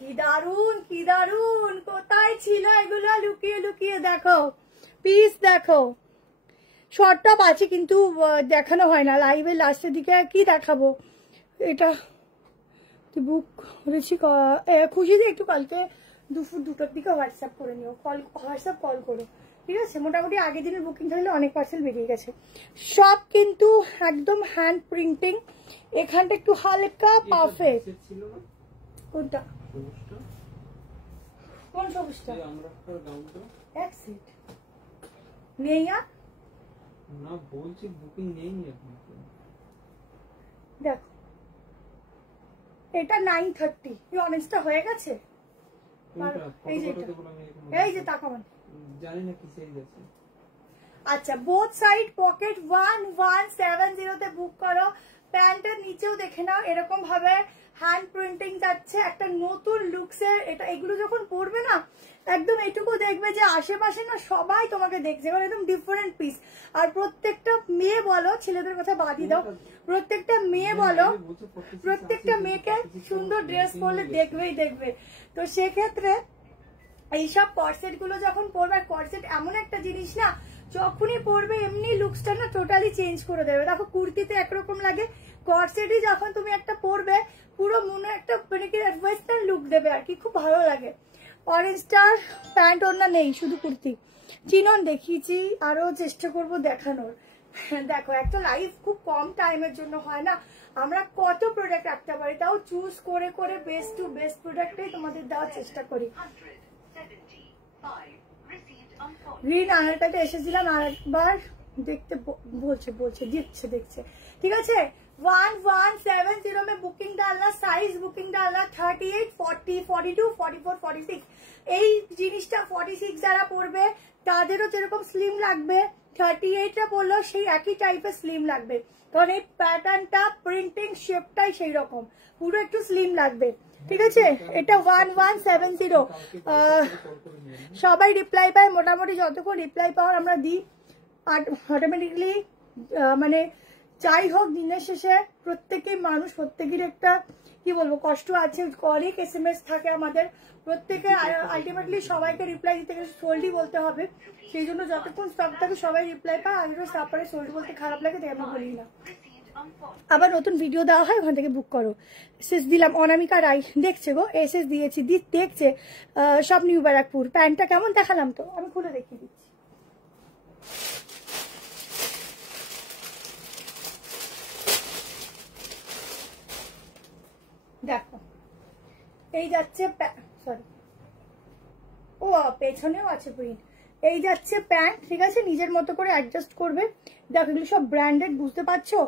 কি দারুন কি দারুন, কোথায় ছিল এগুলো, লুকিয়ে লুকিয়ে দেখো পিস দেখো। শর্ট টপ আছে কিন্তু দেখানো হয় না লাইভে, লাস্টের দিকে কি দেখাবো। এটা বুক করেছি খুশি দিয়ে, একটু কালকে দুপুর 2টোর দিকে হোয়াটসঅ্যাপ করে নিও, হোয়াটসঅ্যাপ কল করো, ঠিক আছে। মোটামুটি আগের দিনের বুকিং থাকলে অনেক পার্সেল বেরিয়ে গেছে। সব কিন্তু একদম হ্যান্ড প্রিন্টিং, এখানটা একটু হালকা পারফেক্ট। কোনটা? কোন সবুজটা? এক সেট নেই আর না বলছি বুকিং নেই এখন। দেখো এটা 930 এই অনেস্টটা হয়ে গেছে। এই যে তাকাবেন, জানি না কি সাইজ আছে। আচ্ছা বোথ সাইড পকেট 1170 তে বুক করো। প্যান্টের নিচেও দেখে নাও এরকম ভাবে হ্যান্ড প্রিন্টিং যাচ্ছে, একটা নতুন লুকসের। এটা এগুলো যখন পরবে না একদম এটুকু দেখবে যে আশেপাশে না সবাই তোমাকে দেখছে, মানে একদম ডিফারেন্ট পিস। আর প্রত্যেকটা মেয়ে বলো, ছেলেদের কথা বাদই দাও, প্রত্যেকটা মেয়ে বলো, প্রত্যেকটা মেয়েকে সুন্দর ড্রেস পরলে দেখবেই দেখবে। তো সেক্ষেত্রে এইসব কর্সেট গুলো যখন পরবে, কর্সেট এমন একটা জিনিস না যখনই পরবে এমনি লুকসটা না টোটালি চেঞ্জ করে দেবে। দেখো কুর্তিতে একরকম লাগে, কর্সেটই যখন তুমি একটা পরবে পুরো মনে একটা মানে কি ওয়েস্টার্ন লুক দেবে আর কি, খুব ভালো লাগে। অরেঞ্জটার প্যান্ট ওড়না নেই, শুধু কুর্তি। চিনন দেখিয়েছি, আরো চেষ্টা করব দেখানোর। দেখো একটা লাইফ খুব কম টাইমের জন্য হয় না, আমরা কত প্রোডাক্ট রাখতে পারি, তাও চুজ করে করে বেস্ট টু বেস্ট প্রোডাক্টই তোমাদের দেওয়ার চেষ্টা করি। গ্রিন আনারটাতে এসেছিলাম আর একবার দেখতে বলছে দেখছে ঠিক আছে। 1170 में बुकिंग डालना, साइज बुकिंग डालना 38, 40, 42, 44, 46। এই জিনিসটা 46 যারা পরবে তাদেরও যেরকম স্লিম লাগবে, 38টা পরলেও সেই একই টাইপের স্লিম লাগবে, কারণ এই প্যাটার্নটা প্রিন্টিং শেপটাই সেই রকম, পুরো একটু স্লিম লাগবে। ঠিক আছে, এটা 1170। সবাই রিপ্লাই পায়, মোটামুটি যতক্ষণ রিপ্লাই পাওয়ার আমরা দিই অটোমেটিকলি মানে যাই হোক দিনের শেষে প্রত্যেকেই মানুষ, প্রত্যেকের একটা কি বলবো কষ্ট আছে, অনেক SMS থাকে আমাদের, প্রত্যেকের আলটিমেটলি সবাইকে রিপ্লাই দিতে গেলে সোল্ডই বলতে হবে, সেই জন্য যতক্ষণ স্টক থাকে সবাই রিপ্লাই পায়। আগেও তারপরে সোল্ড বলতে খারাপ লাগে তাই আমি বলি না। আবার নতুন ভিডিও দেওয়া হয়, ওখান থেকে বুক করো। এসএস দিলাম, অনামিকা রায় দেখছে গো, এসএস দিয়েছি, দেখছে সব নিউ ব্যারাকপুর। প্যান্টটা কেমন দেখালাম তো, আমি খুলে দেখিয়ে দিচ্ছি। দেখো এই যাচ্ছে, সরি ও পেছনেও আছে প্রিন্ট, এই যাচ্ছে প্যান্ট। ঠিক আছে, নিজের মতো করে অ্যাডজাস্ট করবে। দেখো এগুলো সব ব্র্যান্ডেড, বুঝতে পারছো।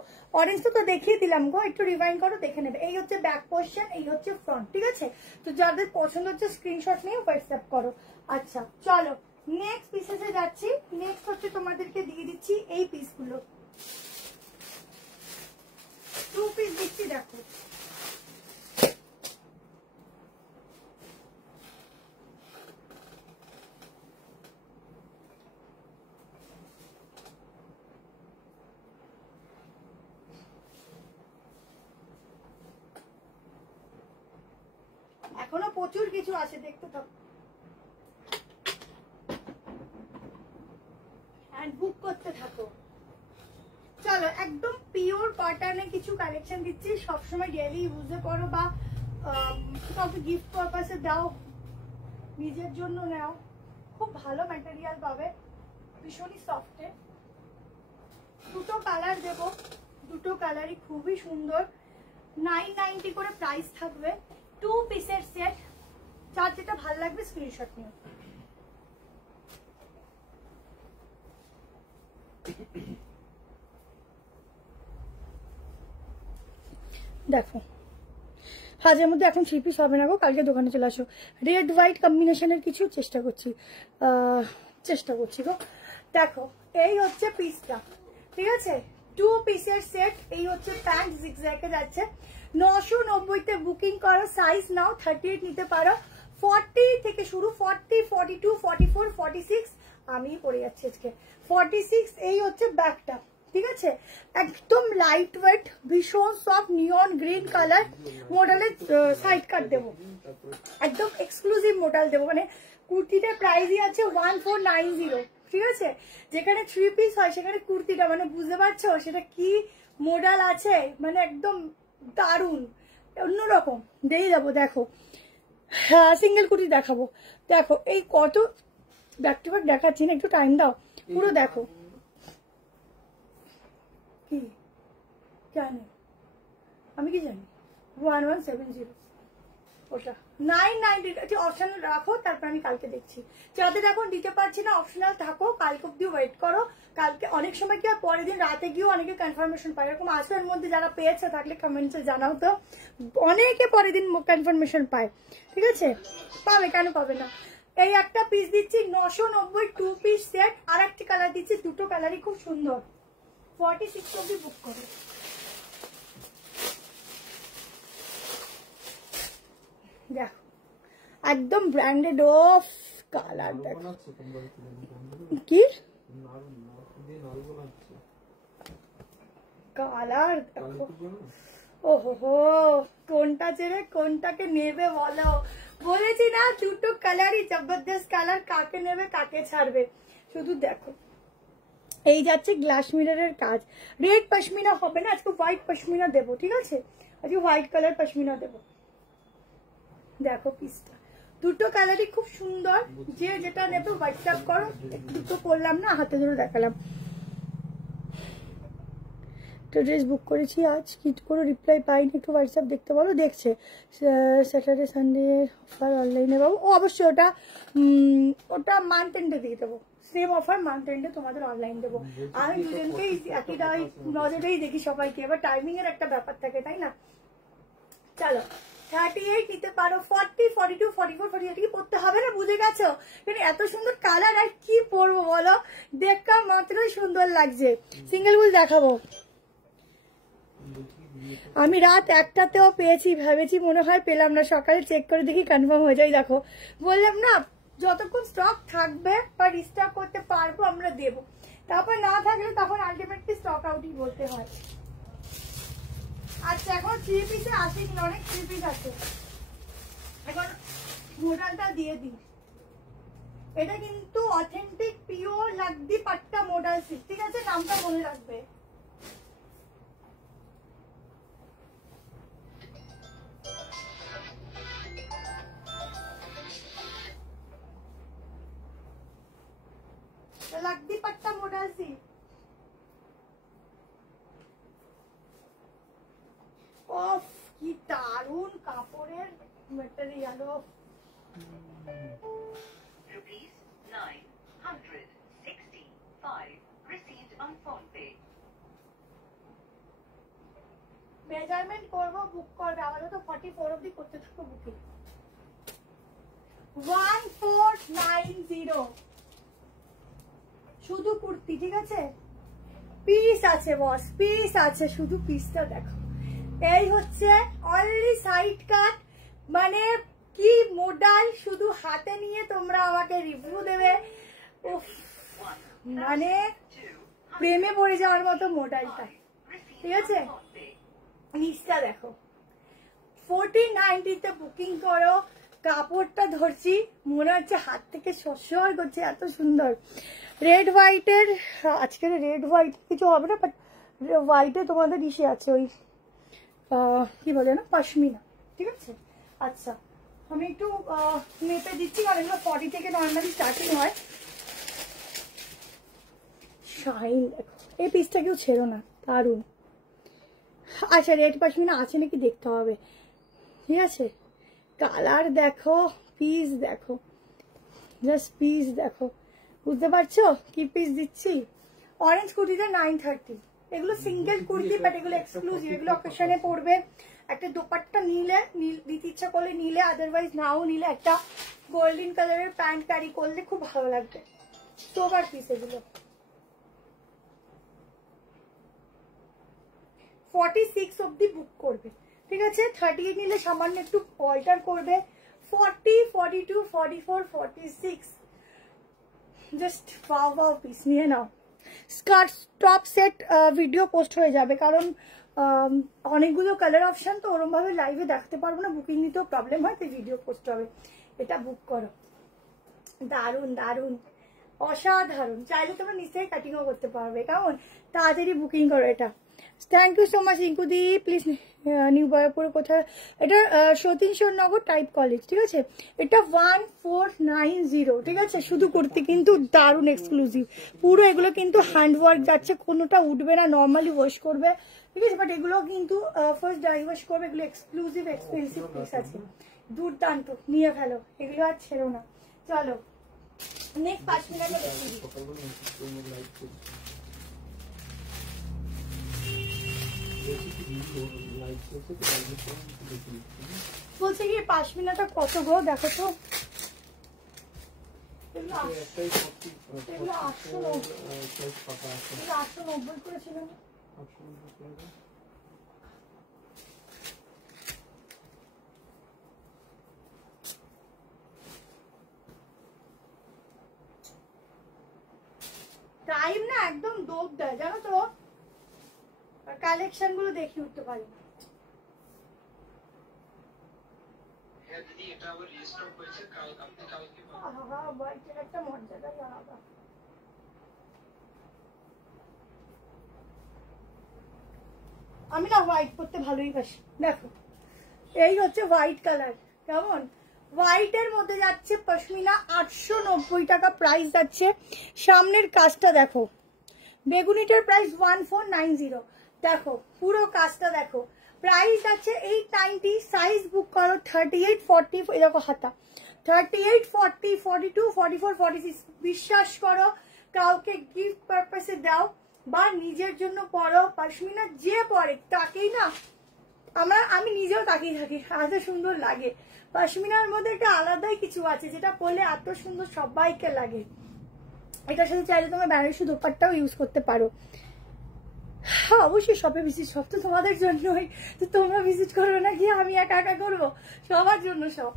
অরেঞ্জ তো দেখিয়ে দিলাম গো, একটু রিভাইন্ড করো দেখে নেবে। এই হচ্ছে ব্যাক পোর্শন, এই হচ্ছে ফ্রন্ট। ঠিক আছে, তো যাদের পছন্দ হচ্ছে স্ক্রিনশট নিয়ে হোয়াটসঅ্যাপ করো। আচ্ছা চলো নেক্সট পিসেসে যাচ্ছি। নেক্সট হচ্ছে তোমাদেরকে দিয়ে দিচ্ছি এই পিসগুলো, 2 পিস দিচ্ছি। দেখো এখনো প্রচুর কিছু আছে, দেখতে থাকো এন্ড বুক করতে থাকো। চলো একদম পিওর কটনে কিছু কালেকশন দিচ্ছি, সবসময় ডেইলি ইউজে করো বা কাউকে গিফট পারপাসে দাও, নিজের জন্য নাও। খুব ভালো ম্যাটেরিয়াল পাবে, ভীষণই সফটে। দুটো কালার দেব, দুটো কালারই খুবই সুন্দর। 990 করে প্রাইস থাকবে, 2 পিসের সেট। যার যেটা ভালো লাগবে স্ক্রিনশট নিও। দেখো হাজার মধ্যে এখন 3 পিস হবে না গো, কালকে দোকানে চলে আসো। রেড হোয়াইট কম্বিনেশনের কিছু চেষ্টা করছি গো। দেখো এই হচ্ছে পিসটা, ঠিক আছে, 2 পিসের সেট। এই হচ্ছে প্যান্ট, জিগজ্যাগে যাচ্ছে। 990 বুকিং করো, সাইজ নাও 38 নিতে পারো। 40 থেকে শুরু, 40, 42, 44, 46 আমি পরে যাচ্ছি আজকে 46। এই হচ্ছে ব্যাগটা, ঠিক আছে, একদম লাইট ওয়েট, ভীষণ সফট নিয়ন গ্রিন কালার মডেলের। সাইড কাট দেবো, একদম এক্সক্লুসিভ মডেল দেবো। মানে কুর্তিটার প্রাইসই আছে 1490, ঠিক আছে। যেখানে 3 পিস হয় সেখানে কুর্তিটা মানে বুঝতে পারছো সেটা কি মডেল আছে, মানে একদম দারুণ অন্যরকম দিয়ে যাবো। দেখো সিঙ্গেল কুর্তি দেখাবো। দেখো এই কত ব্যাক টু ব্যাক দেখাচ্ছি না, একটু টাইম দাও, পুরো দেখো। কি জানি আমি কি জানি 1170 ওটা 990 অপশনাল রাখো, তারপর আমি কালকে দেখছি। যাদের এখন দিতে পারছি না অপশনাল থাকো, কালকে অব্দি ওয়েট করো। কালকে অনেক সময় কি আর পরের দিন রাতে গিয়েও অনেকে কনফার্মেশন পায়, এরকম আসবের মধ্যে যারা পেয়েছে থাকলে কমেন্টসে জানাও তো। অনেকে পরের দিন কনফার্মেশন পায়, ঠিক আছে? পাবে, কেন পাবে না। এই একটা পিস দিচ্ছি 990 2 পিস সেট, আর একটা কালার দিচ্ছি, দুটো কালারই খুব সুন্দর। 46 অব্দি বুক করো। দেখো একদম ব্র্যান্ডেড অফ কালার। দেখো কি কালার, দেখো ওহো কোনটা ছেড়ে কোনটাকে নেবে বলো। বলেছি না দুটো কালারই জবরদস্ত কালার, কাকে নেবে কাকে ছাড়বে শুধু দেখো। এই যাচ্ছে গ্লাস মিররের কাজ, রেড পশমিনা হবে না, আজকে হোয়াইট পশমিনা দেবো, ঠিক আছে? আজকে হোয়াইট কালার পশমিনা দেবো। দেখো পিসটা, দুটো কালারই খুব সুন্দর, যে যেটা নেবে হোয়াটসঅ্যাপ করো। দুটো করলাম না, হাতে ধরে দেখালাম। একটা ড্রেস বুক করেছি আজ, কি কোনো রিপ্লাই পাইনি, একটু হোয়াটসঅ্যাপ দেখতে পারো। দেখছে স্যাটারডে সানডে অফার অনলাইনে পাবো। ও অবশ্যই ওটা মান্থ এন্ডে দিয়ে দেবো, সেম অফার মান্থ এন্ডে তোমাদের অনলাইন দেবো। আমি দুজনকেই একইটা নজরেই দেখি সবাইকে, এবার টাইমিং এর একটা ব্যাপার থাকে, তাই না? চলো 38 নিতে পারো, 40 42 44 48 কি পড়তে হবে না, বুঝে গেছো? মানে এত সুন্দর কালার, আর কি পরবো বলো, দেখা মাত্রই সুন্দর লাগছে। সিঙ্গেল ফুল দেখাবো। আমি রাত 1টাতেও পেয়েছি, ভেবেছি মনে হয় পেলাম না, সকালে চেক করে দেখি কনফার্ম হয়ে যায়। দেখো বললাম না, যতক্ষণ স্টক থাকবে বা রিস্টক করতে পারবো আমরা দেবো, তারপর না থাকলে তখন আলটিমেটলি স্টক আউটই বলতে হয়। আচ্ছা এখন 3 পিসে আসেনি, অনেক 3 পিস আছে। এখন মডেলটা দিয়ে দিই, এটা কিন্তু অথেন্টিক পিওর লাকদি পাট্টা মডেল সিল্ক, ঠিক আছে? নামটা মনে রাখবে। লাকদি পাট্টা মডেল সিল্ক। অফ কি দারুন কাপড়ের material. Rupees 965 received on phone pay. Measurement করবো, বুক করবে, আমাদের তো 44 অবধি করতে থাকবো বুকিং। 1490 শুধু কুর্তি, ঠিক আছে? পিস আছে বস, পিস আছে, শুধু পিসটা দেখো। এই হচ্ছে অনলি সাইড কাট, মানে কি মডেল, শুধু হাতে নিয়ে তোমরা আমাকে রিভিউ দেবে। মানে প্রেমে পড়ে যাওয়ার মতো মডেলটা, ঠিক আছে? নিচটা দেখো, 1490 তে বুকিং করো। কাপড়টা ধরছি মনে হচ্ছে হাত থেকে সরসর করছে, এত সুন্দর। রেড হোয়াইটের, আজকে রেড হোয়াইট কিছু হবে না, বাট হোয়াইটে তোমাদের ইসে আছে ওই কি বলে না, পশমিনা, ঠিক আছে? আচ্ছা আমি একটু মেপে দিচ্ছি, কারণ এগুলো 40 থেকে নর্মালি স্টার্টিং হয়। শাইন দেখো, এই পিসটা কেউ ছেড়ো না, দারুন। আচ্ছা রেড পশমিনা আছে নাকি দেখতে হবে, ঠিক আছে? কালার দেখো, পিস দেখো, জাস্ট পিস দেখো, বুঝতে পারছো কি পিস দিচ্ছি? অরেঞ্জ কুর্তিতে 930, এগুলো সিঙ্গেল কুর্তি, বাট এগুলো এক্সক্লুসিভ, এগুলো অকেশনে পড়বে। একটা দোপাট্টা নিলে, দিতে ইচ্ছা করলে নিলে, আদারওয়াইজ নাও নিলে একটা গোল্ডেন কালারের প্যান্ট ক্যারি করলে খুব ভালো লাগবে। সোবার পিস এগুলো। 46 অব্দি বুক করবে, ঠিক আছে? 38 নিলে সামান্য একটু অল্টার করবে। 40 42 44 46 জাস্ট ওয়াও পিস নিয়ে নাও। Skirt top set video post হয়ে যাবে, কারণ অনেকগুলো কালার অপশন তো ওরম ভাবে লাইভে দেখতে পারবো না, বুকিং নিতেও প্রবলেম হয়, তাই ভিডিও পোস্ট হবে। এটা বুক করো, দারুন দারুন অসাধারণ। চাইলে তোমরা নিশ্চয়ই কাটিংও করতে পারবে, কেমন? তাড়াতাড়ি বুকিং করো এটা। থ্যাংক ইউ সো মাচ রিঙ্কুদি। প্লিজ নিউ বয়পুর কোথায়? এটা সতীশনগর টাইপ কলেজ, ঠিক আছে? এটা 1490, ঠিক আছে? শুধু কুর্তি, কিন্তু দারুণ এক্সক্লুসিভ। পুরো এগুলো কিন্তু হ্যান্ডওয়ার্ক যাচ্ছে, কোনোটা উঠবে না, নর্মালি ওয়াশ করবে, ঠিক আছে, বাট এগুলো কিন্তু ফার্স্ট ডাইভার্স করবে, এগুলো এক্সক্লুসিভ এক্সপেন্সিভ পিস আছে, দুর্দান্ত, নিয়ে ফেলো, এগুলো আর ছেড়ো না। চলো নেক্সট পাশমিনাটা দেখি। সকালবেলা লাইভ করছি, লাইভ করছে তো লাইভের সময় একটু দেখে নিচ্ছি। বলছে কি পাশমিনাটা কত গো, দেখো তো। এগুলো একটাই 890 করেছিল না? টাইম না একদম দৌড় দেয় জানো তো, কালেকশন গুলো দেখে উঠতে পারি না। একটা মর্যাদা আলাদা। আমি না হোয়াইট পরতে ভালোই বাসি। দেখো এই হচ্ছে হোয়াইট কালার, কেমন হোয়াইট এর মধ্যে যাচ্ছে পশমিনা, 890 টাকা প্রাইস যাচ্ছে। সামনের কাজটা দেখো, বেগুনিটার প্রাইস 1490। দেখো পুরো কাজটা দেখো, প্রাইস আছে 890। সাইজ বুক করো 38, 40, এরকম হাতা 38, 40, 42, 44, 46। বিশ্বাস করো, কাউকে গিফট পারপাসে দাও বা নিজের জন্য পরো, পশমিনা যে পরে তাকেই না আমি নিজেও তাকিয়ে থাকি, এত সুন্দর লাগে। পশমিনার মধ্যে একটা আলাদাই কিছু আছে যেটা পরলে এত সুন্দর সবাইকে লাগে। এটার সাথে চাইলে তোমরা বেনারসি দোপাট্টাও ইউজ করতে পারো। হ্যাঁ অবশ্যই শপে ভিজিট, সব তো তোমাদের জন্যই, তো তোমরা ভিজিট করবে না কি আমি একা একা করবো? সবার জন্য সব।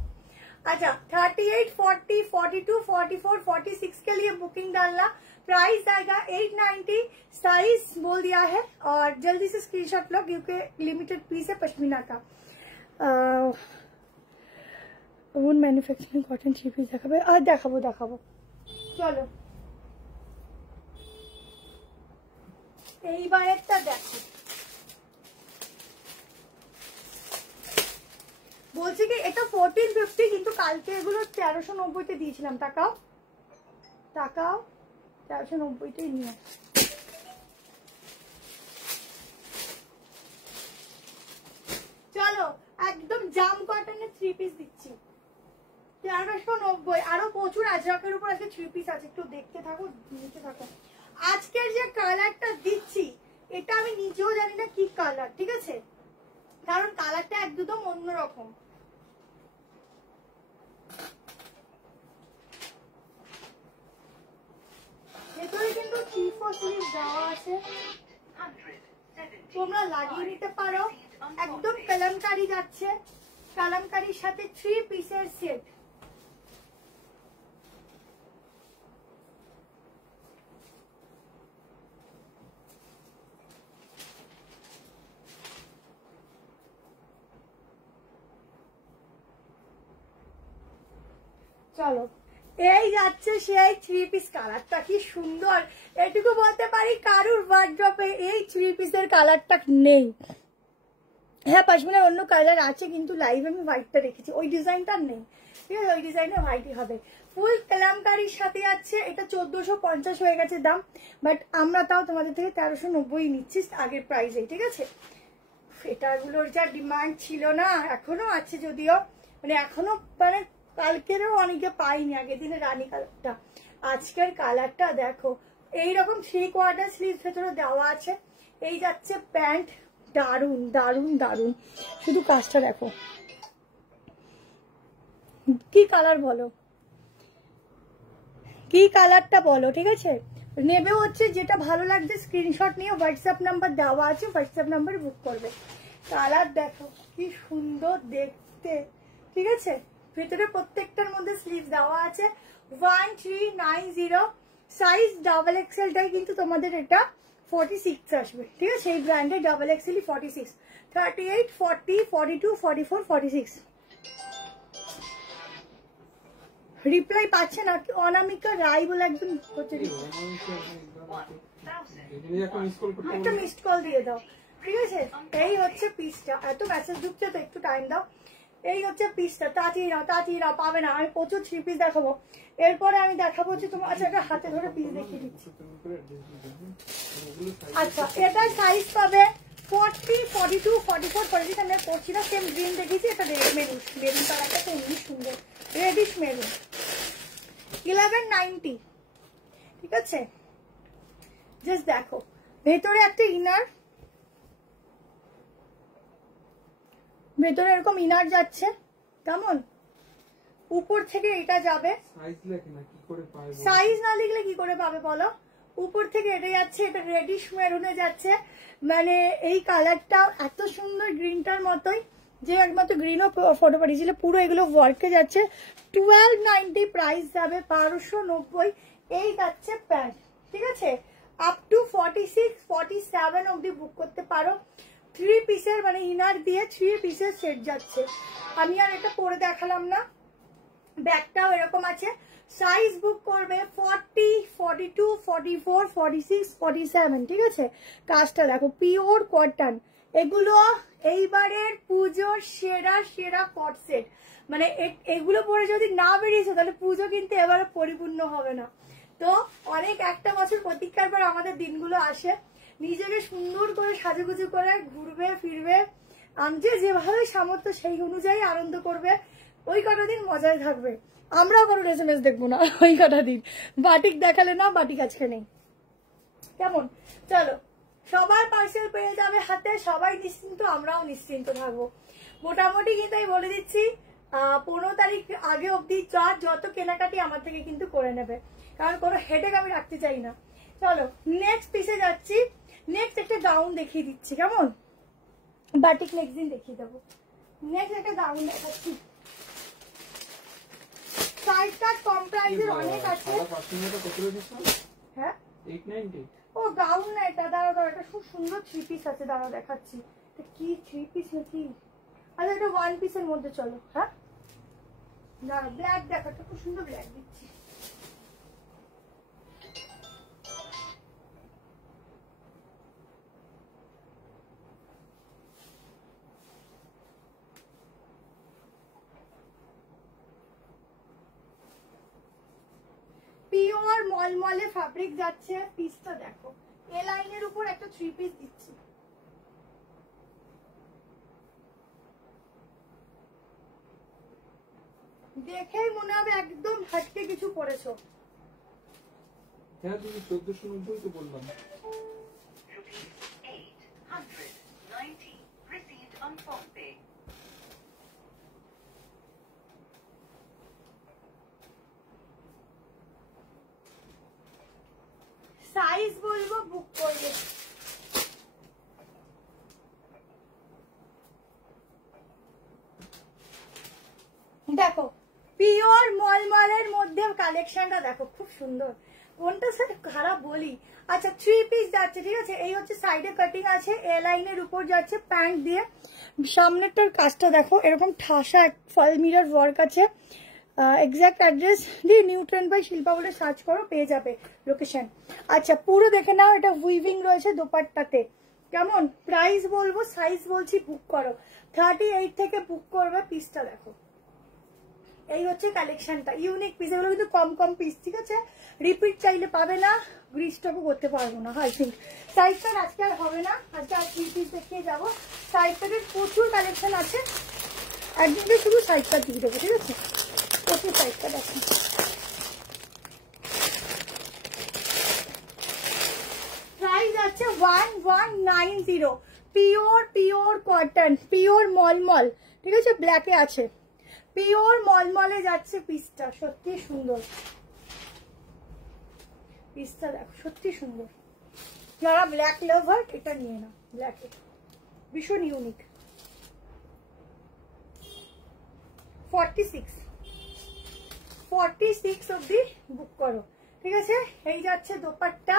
अच्छा 38, 40, 42, 44, 46 के लिए बुकिंग डालना। प्राइस आएगा 890, साइज बोल दिया है और जल्दी से स्क्रीनशॉट लो क्योंकि लिमिटेड पीस है पश्मीना का। Own manufacturing cotton three piece দেখাবে, আর দেখাবো। চলো এইবার একটা দেখো, বলছি কি এটা 1450 কিন্তু কালকে এগুলো 1390 তে দিয়েছিলাম। টাকাও 1390 তে নিয়ে। চলো একদম জাম কটনের 3 পিস দিচ্ছি 1390। আরো প্রচুর আজরাকের উপর আছে 3 পিস আছে, একটু দেখতে থাকো নিতে থাকো। আজকের যে কালারটা দিচ্ছি এটা আমি নিজেও জানি না কি কালার, ঠিক আছে, কারণ কালারটা একদম অন্যরকম। ভেতরে কিন্তু 3-4 স্লিভ দেওয়া আছে, তোমরা লাগিয়ে নিতে পারো। একদম কলমকারি যাচ্ছে, কলমকারির সাথে 3 পিসের সেট। চলো এই যাচ্ছে সেই 3 পিস। কালারটা কি সুন্দর, এটুকু বলতে পারি কারুর ওয়ার্ড্রপে এই 3 পিসের কালারটা নেই। হ্যাঁ পশমিনার অন্য কালার আছে কিন্তু লাইভ আমি হোয়াইটটা রেখেছি, ওই ডিজাইনটা নেই, ঠিক আছে, ওই ডিজাইনে হোয়াইটই হবে। ফুল কালামকারির সাথে আছে, এটা 1450 হয়ে গেছে দাম, বাট আমরা তাও তোমাদের থেকে 1390 নিচ্ছি আগের প্রাইসেই, ঠিক আছে। এটাগুলোর যা ডিমান্ড ছিল না, এখনো আছে যদিও, মানে এখনো মানে কালকেরও অনেকে পাইনি, আগের দিনে রানী কালারটা। আজকের কালারটা দেখো, এইরকম 3/4 স্লিভ ভেতরে দেওয়া আছে। এই যাচ্ছে প্যান্ট, দারুন দারুন দারুন, শুধু কাজটা দেখো কি কালার, বলো কি কালারটা বলো, ঠিক আছে। নেবে হচ্ছে যেটা ভালো লাগছে স্ক্রিনশট নিয়ে হোয়াটসঅ্যাপ নাম্বার দেওয়া আছে, হোয়াটসঅ্যাপ নাম্বারে বুক করবে। কালার দেখো কি সুন্দর দেখতে, ঠিক আছে। ভেতরে প্রত্যেকটার মধ্যে স্লিভ দেওয়া আছে। 1390 সাইজ ডাবল এক্সেলটাই কিন্তু তোমাদের এটা 46 আসবে, ঠিক আছে, এই ব্র্যান্ডের ডাবল এক্সেলই 46। 38, 40, 42, 44, 46। রিপ্লাই পাচ্ছে না অনামিকা রায় বলে একজন হচ্ছে, একটা মিসড কল দিয়ে দাও, ঠিক আছে। এই হচ্ছে পিসটা, এত মেসেজ ঢুকছে তো একটু টাইম দাও। এই হচ্ছে পিসটা, তাড়াতাড়ি নাও, পাবে না, আমি প্রচুর 3 পিস দেখাবো। এরপরে আমি দেখাবো হচ্ছে তোমার, আচ্ছা একটা হাতে ধরে পিস দেখিয়ে দিচ্ছি। আচ্ছা এটা সাইজ পাবে 40, 42, 44, 46 আমি আর করছি না, সেম গ্রিন দেখেছি, এটা রেড মেরুন, মেরুন কালারটা তো এমনি সুন্দর, রেডিশ মেরুন, 1190, ঠিক আছে। জাস্ট দেখো ভেতরে একটা ইনার, ভেতরে এরকম ইনার যাচ্ছে, কেমন, উপর থেকে এটা যাবে, সাইজ লেখে না কি করে পায়, সাইজ না লিখলে কি করে পাবে বলো, উপর থেকে এটা যাচ্ছে, এটা রেডিশ মেরুনে যাচ্ছে, মানে এই কালারটা এত সুন্দর গ্রিনটার মতোই, যে একমাত্র গ্রিনও ফটো পাঠিয়েছিল, পুরো এগুলো ওয়ার্কে যাচ্ছে, 1290 প্রাইস যাবে, 1290, এই যাচ্ছে প্যান্ট, ঠিক আছে। আপ টু 46, 47 অব্দি বুক করতে পারো, 3 পিসের মানে ইনার দিয়ে 3 পিসের সেট যাচ্ছে। আমি আর এটা পরে দেখালাম না, ব্যাগটাও এরকম আছে। সাইজ বুক করবে 40, 42, 44, 46, 47, ঠিক আছে। কাজটা দেখো পিওর কটন, এগুলো এইবারের পুজোর সেরা সেরা কট সেট, মানে এগুলো পরে যদি না বেরিয়েছে তাহলে পুজো কিন্তু এবারে পরিপূর্ণ হবে না। তো অনেক একটা বছর প্রতীক্ষার পর আমাদের দিনগুলো আসে, নিজেকে সুন্দর করে সাজুগুজু করে ঘুরবে ফিরবে, যে যেভাবে সামর্থ্য সেই অনুযায়ী আনন্দ করবে, ওই কটা দিন মজায় থাকবে। আমরাও কারোর SMS দেখবো না ওই কটা দিন, বাটিক দেখালে না, বাটিক আজকে নেই, কেমন। চলো সবার পার্সেল পেয়ে যাবে হাতে, সবাই নিশ্চিন্ত, আমরাও নিশ্চিন্ত থাকবো। মোটামুটি কিন্তু আমি বলে দিচ্ছি 15 তারিখ আগে অব্দি যত কেনাকাটি আমার থেকে কিন্তু করে নেবে, কারণ কোনো হেডেক আমি রাখতে চাই না। চলো নেক্সট পিসে যাচ্ছি, নেক্সট একটা গাউন দেখিয়ে দিচ্ছি, কেমন, বাটিক নেক্সট দিন দেখিয়ে দেবো। নেক্সট একটা গাউন দেখাচ্ছি, সাইজটা কম প্রাইসের অনেক আছে। হ্যাঁ 890, ও গাউন না এটা, দাঁড়া দাঁড়া, এটা খুব সুন্দর 3 পিস আছে, দাঁড়া দেখাচ্ছি, এটা কি 3 পিস নাকি, আচ্ছা এটা 1 পিসের মধ্যে, চলো। হ্যাঁ দাঁড়া, ব্ল্যাক দেখো, এটা খুব সুন্দর ব্ল্যাক দিচ্ছি, পিওর মলমলে ফ্যাব্রিক যাচ্ছে, পিসটা দেখো, এ লাইনের উপর একটা 3 পিস দিচ্ছি, দেখেই মনে হবে একদম হাটকে কিছু পরেছো। হ্যাঁ তুমি 1490 তো বললাম। Rupees 890 received on phone pay. Size বলবো বুক করবে, দেখো পিওর মলমলের মধ্যে কালেকশনটা দেখো, খুব সুন্দর, কোনটা সাথে খারাপ বলি। আচ্ছা 3 পিস যাচ্ছে, ঠিক আছে, এই হচ্ছে সাইডে কাটিং আছে, এ লাইনের উপর যাচ্ছে প্যান্ট দিয়ে, সামনেরটার কাজটা দেখো এরকম ঠাসা ফল মিরর ওয়ার্ক আছে। এক্সাক্ট অ্যাড্রেস দিয়ে নিউ ট্রেন্ড বাই শিল্পা বলে সার্চ করো, পেয়ে যাবে লোকেশন। আচ্ছা পুরো দেখে নাও, এটা উইভিং রয়েছে দোপাট্টাতে, কেমন। প্রাইস বলবো, সাইজ বলছি বুক করো, 38 থেকে বুক করবে, পিসটা দেখো, এই হচ্ছে কালেকশনটা, ইউনিক পিস, এগুলো কিন্তু কম কম পিস, ঠিক আছে, রিপিট চাইলে পাবে না, রিস্টকও করতে পারবো না, আই থিঙ্ক। সাইজ প্যাড আজকে আর হবে না, আজকে আর 3 পিস দেখিয়ে যাবো, সাইজ প্যাডের প্রচুর কালেকশন আছে, একদিকে শুধু সাইজ প্যাড দিয়ে দেবো, ঠিক আছে, প্রচুর সাইজ প্যাড আছে। প্রাইস আছে 1190, পিওর পিওর কটন, পিওর মলমল, ঠিক আছে, ব্ল্যাকে আছে, পিওর মলমলে যাচ্ছে পিসটা, সত্যি সুন্দর, পিসটা দেখো সত্যি সুন্দর, যারা ব্ল্যাক লাভার এটা নিয়ে নাও, ব্ল্যাকে ভীষণ ইউনিক। 46 অব্দি বুক করো, ঠিক আছে। এই যাচ্ছে দোপাট্টা,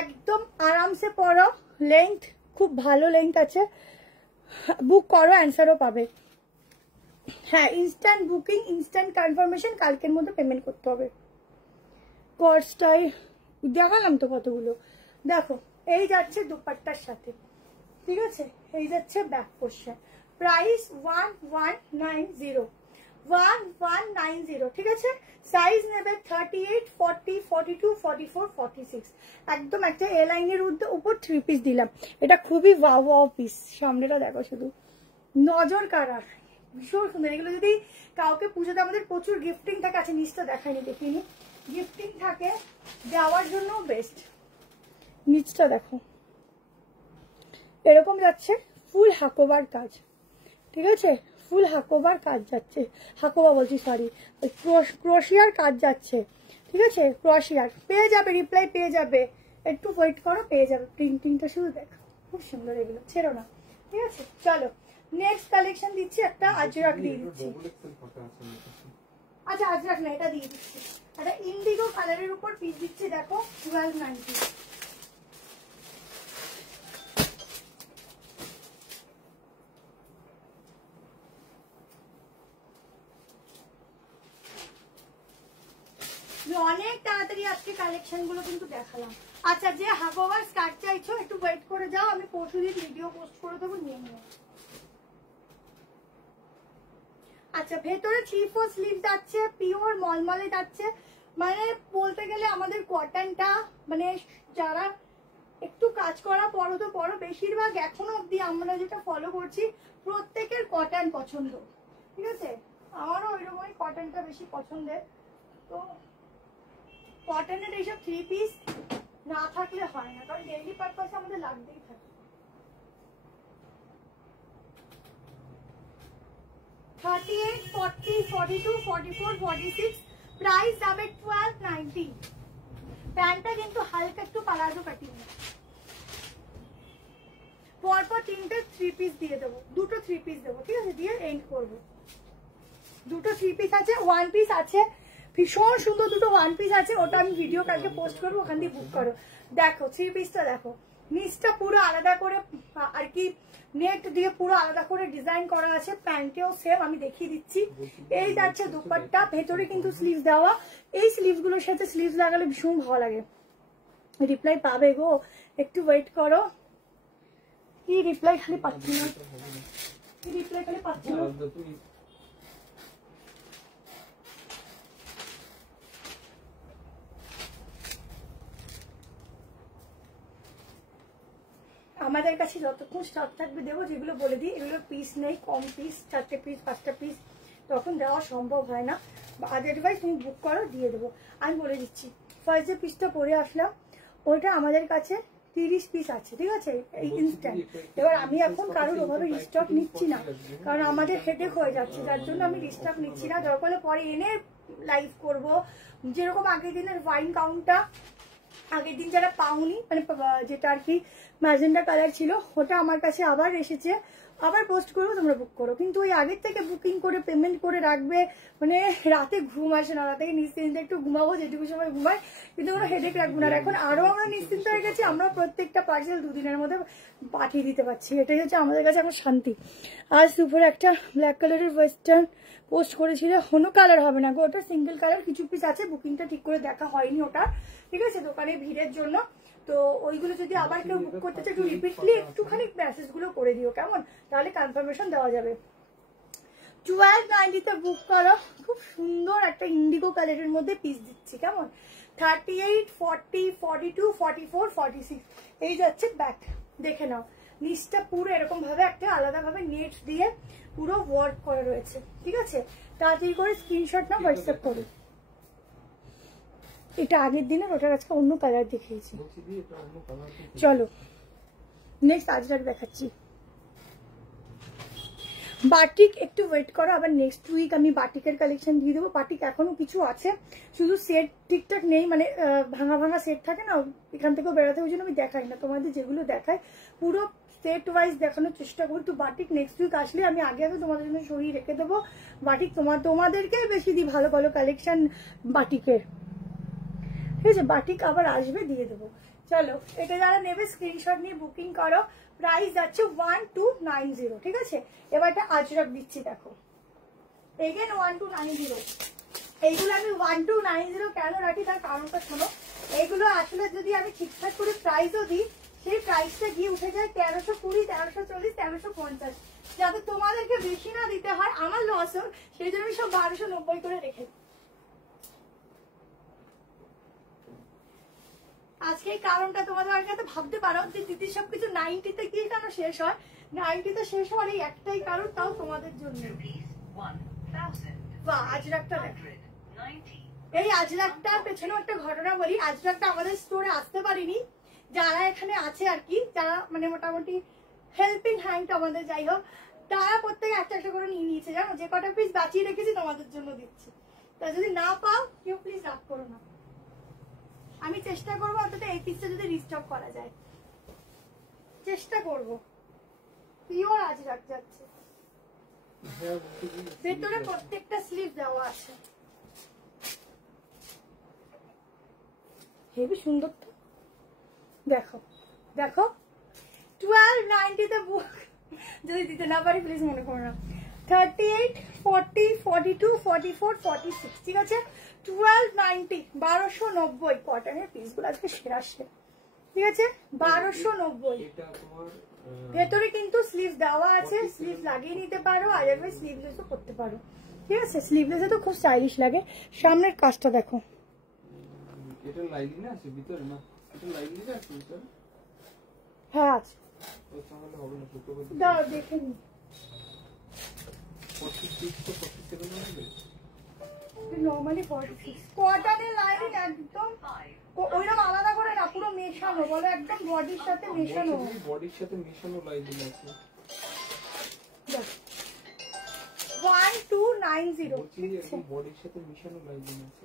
একদম আরামসে পরো, লেন্থ খুব ভালো লেন্থ আছে, বুক করো, অ্যান্সারও পাবে। হ্যাঁ ইনস্ট্যান্ট বুকিং, ইনস্ট্যান্ট কনফার্মেশন, কালকের মধ্যে পেমেন্ট করতে হবে। কস্টটাই দেখালাম তো কতগুলো, দেখো এই যাচ্ছে দুপাট্টার সাথে, ঠিক আছে, এই যাচ্ছে ব্যাক পোর্শন, প্রাইস 1190, 1190, ঠিক আছে। সাইজ নেবে 38, 40, 42, 44, 46। একদম একটা এ লাইনের উপর 3 পিস দিলাম। এটা খুবই ওয়াও পিস। সামনেটা দেখো শুধু, নজর কাড়া, ভীষণ সুন্দর। এগুলো যদি কাউকে পুজোতে, আমাদের প্রচুর গিফটিং থাকে, আছে নিচটা দেখায়নি, দেখিনি, গিফটিং থাকে দেওয়ার জন্য বেস্ট। নিচটা দেখো এরকম যাচ্ছে, ফুল হাকোবার কাজ, ঠিক আছে, ফুল হাকোবার কাজ যাচ্ছে, হাকোবা বলছি সরি, ক্রোশিয়ার কাজ যাচ্ছে, ঠিক আছে, ক্রোশিয়ার। পেয়ে যাবে, রিপ্লাই পেয়ে যাবে, একটু ওয়েট করো, পেয়ে যাবে। প্রিন্টিংটা শুধু দেখো, খুব সুন্দর, এগুলো ছেড়ো না, ঠিক আছে। চলো নেক্সট কালেকশন দিচ্ছি, একটা আজরাক দিয়ে দিচ্ছি। আচ্ছা আজরাক না, এটা দিয়ে দিচ্ছি, একটা ইন্ডিগো কালারের উপর পিস দিচ্ছি, দেখো 1290। অনেক তাড়াতাড়ি আজকে কালেকশন গুলো কিন্তু দেখালাম। আচ্ছা, যে হাফ ওভার স্কার্ট চাইছো একটু ওয়েট করে যাও, আমি পরশুদিন ভিডিও পোস্ট করে দেবো, নিয়ে নিও। আচ্ছা, ভেতরে 3/4 স্লিভ যাচ্ছে, পিওর মলমলে যাচ্ছে, মানে বলতে গেলে আমাদের কটনটা, মানে যারা একটু কাজ করা পড়ো তো পড়ো, বেশিরভাগ এখনো অব্দি আমরা যেটা ফলো করছি, প্রত্যেকের কটন পছন্দ, ঠিক আছে। আমারও ওইরকমই কটনটা বেশি পছন্দের। তো কটনের এইসব 3 পিস না থাকলে হয় না, কারণ ডেইলি পারপাসে আমাদের লাগতেই থাকে। 38, 40, 42, 44, 46, প্রাইস যাবে 1290। প্যান্টটা কিন্তু হালকা একটু পালাজো কাটিং, পরপর 3টে 3 পিস দিয়ে দেবো, 2টো 3 পিস দেবো, ঠিক আছে, দিয়ে এন্ড করবো। 2টো 3 পিস আছে, 1 পিস আছে, ভীষণ সুন্দর 2টো 1 পিস আছে, ওটা আমি ভিডিও কালকে পোস্ট করবো, ওখান দিয়ে বুক করো। দেখো 3 পিসটা দেখো, নিচটা পুরো আলাদা করে আর কি নেট দিয়ে পুরো আলাদা করে ডিজাইন করা আছে, প্যান্টেও সেম, আমি দেখিয়ে দিচ্ছি। এই যাচ্ছে দুপাট্টা, ভেতরে কিন্তু স্লিভস দেওয়া, এই স্লিভস গুলোর সাথে স্লিভস লাগালে ভীষণ ভালো লাগে। রিপ্লাই পাবে গো, একটু ওয়েট করো। কি রিপ্লাই খালি পাচ্ছি না, কি রিপ্লাই খালি পাচ্ছি না। আমাদের কাছে যতক্ষণ স্টক থাকবে দেবো, যেগুলো বলে দিই এগুলো পিস নেই, কম পিস, 4টে পিস 5টা পিস, তখন দেওয়া সম্ভব হয় না। আদারওয়াইজ তুমি বুক করো, দিয়ে দেবো। আমি বলে দিচ্ছি, ফার্স্ট যে পিসটা পরে আসলাম ওইটা আমাদের কাছে 30 পিস আছে, ঠিক আছে, এই ইনস্ট্যান্ট। এবার আমি এখন কারোর ওভাবে রিস্টক নিচ্ছি না, কারণ আমাদের হেডেক হয়ে যাচ্ছে, যার জন্য আমি রিস্টক নিচ্ছি না। দরকার হলে পরে এনে লাইভ করব। যেরকম আগের দিনের ওয়াইন কাউন্টটা, আগের দিন যারা পাওনি, মানে যেটা আর কি ম্যাজেন্ডা কালার ছিল, ওটা আমার কাছে আবার এসেছে, আবার পোস্ট করবো, তোমরা বুক করো। কিন্তু ওই আগের থেকে বুকিং করে পেমেন্ট করে রাখবে, মানে রাতে ঘুম আসে না, রাতে নিশ্চিন্তে একটু ঘুমাবো, যেটুকু সময় ঘুমাই, কিন্তু কোনো হেডেক রাখবো না। এখন আরো আমরা নিশ্চিন্ত হয়ে গেছি, আমরা প্রত্যেকটা পার্সেল 2 দিনের মধ্যে পাঠিয়ে দিতে পারছি, এটাই হচ্ছে আমাদের কাছে এখন শান্তি। আজ দুপুরে একটা ব্ল্যাক কালারের ওয়েস্টার্ন পোস্ট করেছিল, কোনো কালার হবে না গো, ওটা সিঙ্গেল কালার, কিছু পিস আছে, বুকিংটা ঠিক করে দেখা হয়নি ওটা, ঠিক আছে, দোকানে ভিড়ের জন্য। তো ওইগুলো যদি আবার কেউ বুক করতে চায়, একটু রিপিটলি একটুখানি মেসেজ গুলো করে দিও, কেমন, তাহলে কনফার্মেশন দেওয়া যাবে। 1290 বুক করো। খুব সুন্দর একটা ইন্ডিগো কালারের মধ্যে পিস দিচ্ছি, কেমন, 38, 40, 42, 44, 46, এই যাচ্ছে ব্যাক, দেখে নাও। নিচটা পুরো এরকম ভাবে একটা আলাদা ভাবে নেট দিয়ে পুরো ওয়ার্ক করা রয়েছে, ঠিক আছে। তাড়াতাড়ি করে স্ক্রিনশট না হোয়াটসঅ্যাপ করো। এটা আগের দিনের, ওটার আজকে অন্য কালার দেখিয়েছি। চলো নেক্সট আজরাক দেখাচ্ছি। বাটিক একটু ওয়েট করো, আবার নেক্সট উইক আমি বাটিকের কালেকশন দিয়ে দেবো। বাটিক এখনো কিছু আছে, শুধু সেট ঠিকঠাক নেই, মানে ভাঙা ভাঙা সেট থাকে না, এখান থেকেও বেড়াতে, ওই জন্য আমি দেখাই না, তোমাদের যেগুলো দেখাই পুরো সেট ওয়াইজ দেখানোর চেষ্টা করি। তো বাটিক নেক্সট উইক আসলে আমি আগে আগে তোমাদের জন্য সরিয়ে রেখে দেবো। বাটিক তোমাদেরকে বেশি দিই ভালো ভালো কালেকশন বাটিকের, ঠিক আছে, বাটিক আবার আসবে, দিয়ে দেবো। চলো, এটা যারা নেবে স্ক্রিনশট নিয়ে বুকিং করো। প্রাইস যাচ্ছে 1290, ঠিক আছে। এবার একটা আজরাক দিচ্ছি, দেখো এগেন 1290। এইগুলো আমি 1290 কেন রাখি তার কারণটা শোনো। এইগুলো আসলে যদি আমি ঠিকঠাক করে প্রাইসও দিই, সেই প্রাইসটা গিয়ে উঠে যায় 1320, 1340, 1350। যাতে তোমাদেরকে বেশি না দিতে হয়, আমার লস হোক, সেই জন্য আমি সব 1290 করে রেখে দিই। আজকে এই কারণটা তোমাদের কাছে ভাবতে পারো যে দিদি সবকিছু 90-তে গিয়ে কেন শেষ হয়। 90-তে শেষ হওয়ার এই একটাই কারণ, তাও তোমাদের জন্য। Rupees 1000. বাহ, আজরাকটা দেখো। 190. এই আজরাকটার পেছনে একটা ঘটনা বলি। আজরাকটা আমাদের স্টোরে আসতে পারিনি, যারা এখানে আছে আর কি, যারা মানে মোটামুটি হেল্পিং হ্যান্ড আমাদের, যাই হোক, তারা প্রত্যেকে একটা একটা করে নিয়ে নিয়েছে। জানো, যে কটা পিস বাঁচিয়ে রেখেছি তোমাদের জন্য দিচ্ছি। তা যদি না পাও কেউ প্লিজ রাগ করো না, আমি চেষ্টা করবো অন্তত এই পিসটা যদি রিস্টক করা যায়, চেষ্টা করবো। পিওর আজরাক যাচ্ছে, হ্যাঁ, বলতে কি ভেতরে প্রত্যেকটা স্লিভ দেওয়া আছে। হেবি সুন্দর তো, দেখো দেখো 1290-তে বুক যদি দিতে না পারি প্লিজ মনে করো না। 38, 40, 42, 44, 46, ঠিক আছে। 1290, 1290 কটনের পিসগুলো আজকে সেরা সেরা, ঠিক আছে। 1290। এটা তোমার ভেতরে কিন্তু স্লিভ দেওয়া আছে, স্লিভ লাগিয়ে নিতে পারো, আর একবার স্লিভলেসও করতে পারো, ঠিক আছে। স্লিভলেসে তো খুব স্টাইলিশ লাগে। সামনের কাজটা দেখো, এটা লাইলি না আছে ভিতরে, না এটা লাইলি না আছে ভিতরে। হ্যাঁ আছে, তো তাহলে হবে না, ছোট করে দাঁড়াও দেখে নি। 46 তো 47 হবে। নর্মালি 46 কটনের লাইনিং একদম ওইরকম আলাদা করে না, পুরো মেশানো, বলো একদম বডির সাথে মেশানো। বডির সাথে মেশানো লাইলি আছে। 1290, বলছি একদম বডির সাথে মেশানো লাইলি আছে।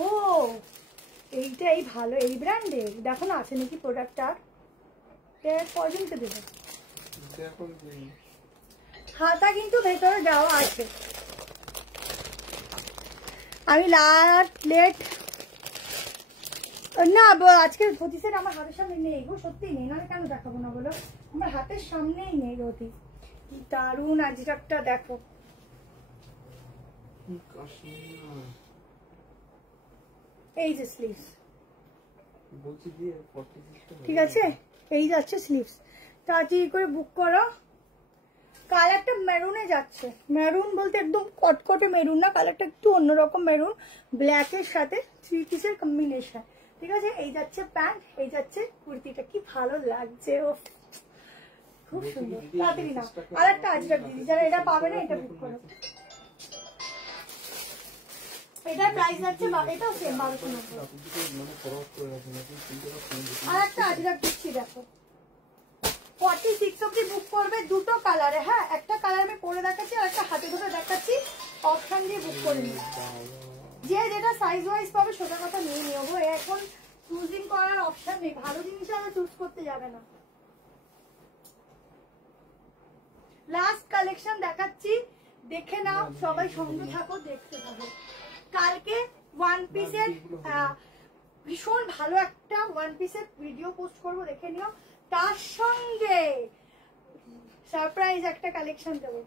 ও এইটা এই ভালো, এই ব্র্যান্ডের। দেখো না আছে নাকি প্রোডাক্টটা, কয়জনকে দেবে। দেখো হাতা কিন্তু ভেতরে দেওয়া আছে। আমি লেট না, আজকে পঁচিশের আমার হাতের সামনে নেই গো, সত্যি নেই, না কেন দেখাবো না বলো, আমার হাতের সামনেই নেই রতি। কি দারুন আজরাকটা দেখো, এই যে স্লিভস, বলছি দিয়ে 46 ঠিক আছে, এই যাচ্ছে স্লিভস। তাড়াতাড়ি করে বুক করো। কালারটা মেরুনে যাচ্ছে, মেরুন বলতে একদম কটকটে মেরুন না, কালারটা একটু অন্যরকম মেরুন, ব্ল্যাকের সাথে 3 পিসের কম্বিনেশন, ঠিক আছে। এই যাচ্ছে প্যান্ট, এই যাচ্ছে কুর্তিটা, কি ভালো লাগছে, ও খুব সুন্দর। তাড়াতাড়ি না, আর একটা আজরাক দিদি, যারা এটা পাবে না এটা বুক করো। এটার প্রাইস যাচ্ছে, এটাও সেম 1290। আর একটা আজরাক দিচ্ছি দেখো, 46 অব্দি বুক করবে, দুটো কালারে। হ্যাঁ, একটা কালার আমি পরে দেখাচ্ছি, আর একটা হাতে ধরে দেখাচ্ছি, অপশন দিয়ে বুক করে নিই। যে যেটা সাইজ ওয়াইজ পাবে সোজা কথা নিয়ে নিও গো, এখন চুজিং করার অপশন নেই, ভালো জিনিস আমরা চুজ করতে যাবে না। লাস্ট কালেকশন দেখাচ্ছি, দেখে নাও, সবাই সঙ্গে থাকো, দেখতে থাকো। কালকে ওয়ান পিসের ভীষণ ভালো একটা ওয়ান পিসের ভিডিও পোস্ট করবো, দেখে নিও। তার সঙ্গে সারপ্রাইজ একটা কালেকশন দেবো,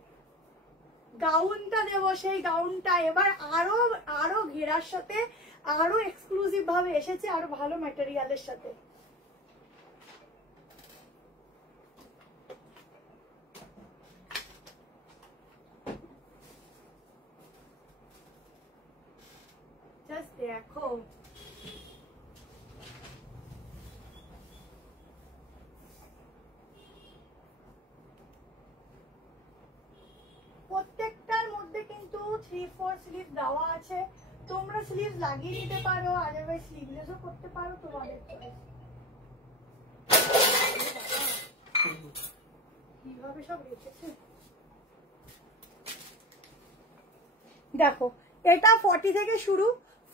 গাউনটা দেবো। সেই গাউনটা এবার আরো আরো ঘেরার সাথে, আরো এক্সক্লুসিভ ভাবে এসেছে, আরো ভালো ম্যাটেরিয়ালের সাথে। জাস্ট দেখো, প্রত্যেকটার মধ্যে কিন্তু 3-4 স্লিভ দেওয়া আছে, তোমরা স্লিভ লাগিয়ে নিতে পারো, আদারওয়াইজ স্লিভলেসও করতে পারো, তোমাদের চয়েস। কিভাবে সব রেখেছে দেখো, এটা 40 থেকে শুরু,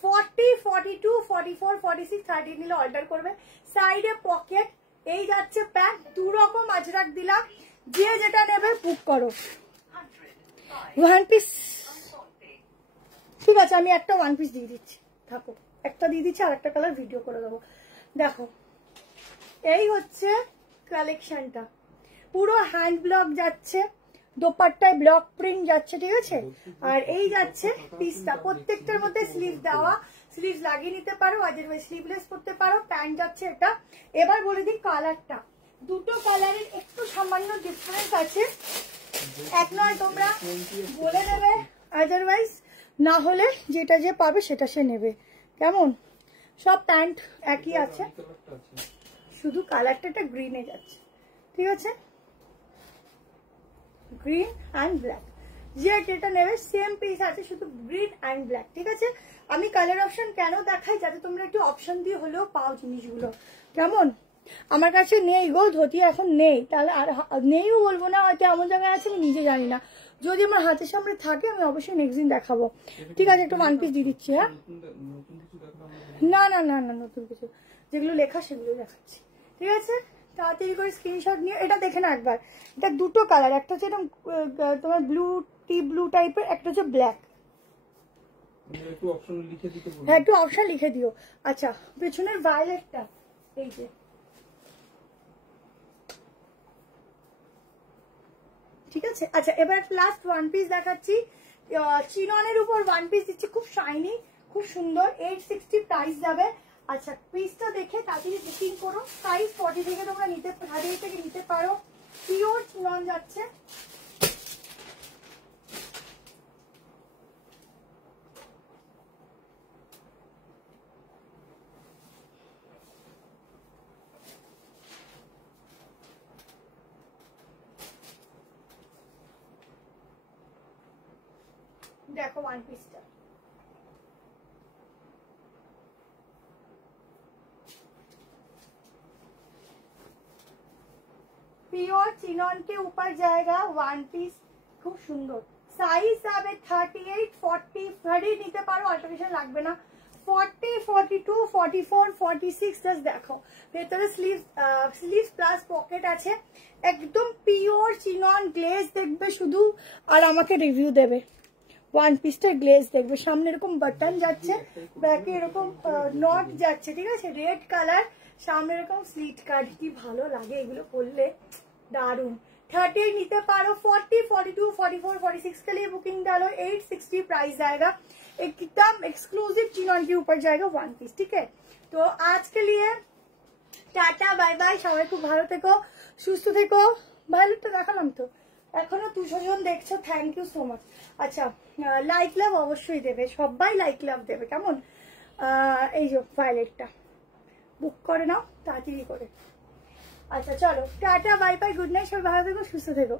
40, 42, 44, 46, 30 নিলে অল্টার করবে। সাইডে পকেট, এই যাচ্ছে প্যান্ট, দু রকম আজরাক দিলাম, যে যেটা নেবে বুক করো। ওয়ান পিস, ঠিক আছে, আমি একটা ওয়ান পিস দিয়ে দিচ্ছি, থাকো, একটা দিয়ে দিচ্ছি, আর একটা কালার ভিডিও করে দেবো। দেখো, এই হচ্ছে কালেকশনটা, পুরো হ্যান্ড ব্লক যাচ্ছে, দোপাট্টায় ব্লক প্রিন্ট যাচ্ছে, ঠিক আছে। আর এই যাচ্ছে পিসটা, প্রত্যেকটার মধ্যে স্লিভ দেওয়া, স্লিভ লাগিয়ে নিতে পারো, আদারওয়াইজ স্লিভলেস করতে পারো। প্যান্ট যাচ্ছে এটা। এবার বলে দিই কালারটা, দুটো কালারের একটু সামান্য ডিফারেন্স আছে, এক নয় তোমরা বলে দেবে, আদারওয়াইজ না হলে যেটা যে পাবে সেটা সে নেবে। কেমন? সব প্যান্ট একই আছে, শুধু কালারটা একটা গ্রিনে যাচ্ছে, ঠিক আছে? গ্রিন অ্যান্ড ব্ল্যাক, যে যেটা নেবে সেম পিস আছে, শুধু গ্রিন অ্যান্ড ব্ল্যাক, ঠিক আছে? আমি কালার অপশন কেন দেখাই, যাতে তোমরা একটু অপশন দিয়ে হলেও পাও জিনিসগুলো। কেমন? আমার কাছে নেই গো ধুতি, এখন নেই, তাহলে আর নেইও বলবো না, হয়তো এমন জায়গায় আছে আমি নিজে জানি না। যদি আমার হাতের সামনে থাকে আমি অবশ্যই নেক্সট দিন দেখাবো, ঠিক আছে? একটু ওয়ান পিস দিয়ে দিচ্ছি। হ্যাঁ, না না না না, নতুন কিছু যেগুলো লেখা সেগুলো দেখাচ্ছি, ঠিক আছে? তাড়াতাড়ি করে স্ক্রিনশট নিয়ে এটা দেখে না একবার। এটা দুটো কালার, একটা হচ্ছে এরকম তোমার ব্লু টি ব্লু টাইপের, একটা হচ্ছে ব্ল্যাক। একটু অপশন লিখে দিতে বলুন। হ্যাঁ, একটু অপশন লিখে দিও। আচ্ছা, পেছনের ভায়োলেটটা এই যে, ঠিক আছে? আচ্ছা, এবার লাস্ট ওয়ান পিস দেখাচ্ছি। চিননের উপর ওয়ান পিস দিচ্ছি, খুব শাইনি, খুব সুন্দর, 860 প্রাইস যাবে। আচ্ছা, পিসটা দেখে তাড়াতাড়ি বুকিং করো। সাইজ 40 থেকে তোমরা নিতে 30 থেকে নিতে পারো। পিওর চিনন যাচ্ছে। দেখো ওয়ান পিসটা, प्योर चिनॉन के ऊपर जाएगा वन पीस, খুব সুন্দর। সাইজ যাবে 38 40 30 নিতে পারো, অল্টারেশন লাগবে না। 40 42 44 46 জাস্ট দেখো, ভেতরে স্লিভস প্লাস পকেট আছে, একদম পিওর চিনন গ্লেজ দেখবে শুধু, আর আমাকে রিভিউ দেবে। ওয়ান পিসটা গ্লেজ দেখবে, সামনে এরকম বাটন যাচ্ছে, ব্যাকে এরকম নট যাচ্ছে, ঠিক আছে? রেড কালার, সামনে এরকম স্লিট কাট, কি ভালো লাগে এগুলো পরলে, दारुण। 30 নিতে পারো, 40 42 44 46 के लिए बुकिंग डालो। 860 प्राइस जाएगा, एकदम एक्सक्लूसिव चिनॉन के ऊपर जाएगा वन पीस, ठीक है? तो आज के लिए টাটা, বাই বাই, সবাই খুব ভালো থেকো, সুস্থ থেকো। ভালো তো দেখালাম তো, এখনো 200 জন দেখছো, থ্যাংক ইউ সো মাচ। আচ্ছা, লাইক লাভ অবশ্যই দেবে, সবাই লাইক লাভ দেবে, কেমন? এই যে ভায়োলেটটা বুক করে নাও তাড়াতাড়ি করে। আচ্ছা চলো, tata, bye bye, good night, সবাই ভালো থেকো, সুস্থ থেকো।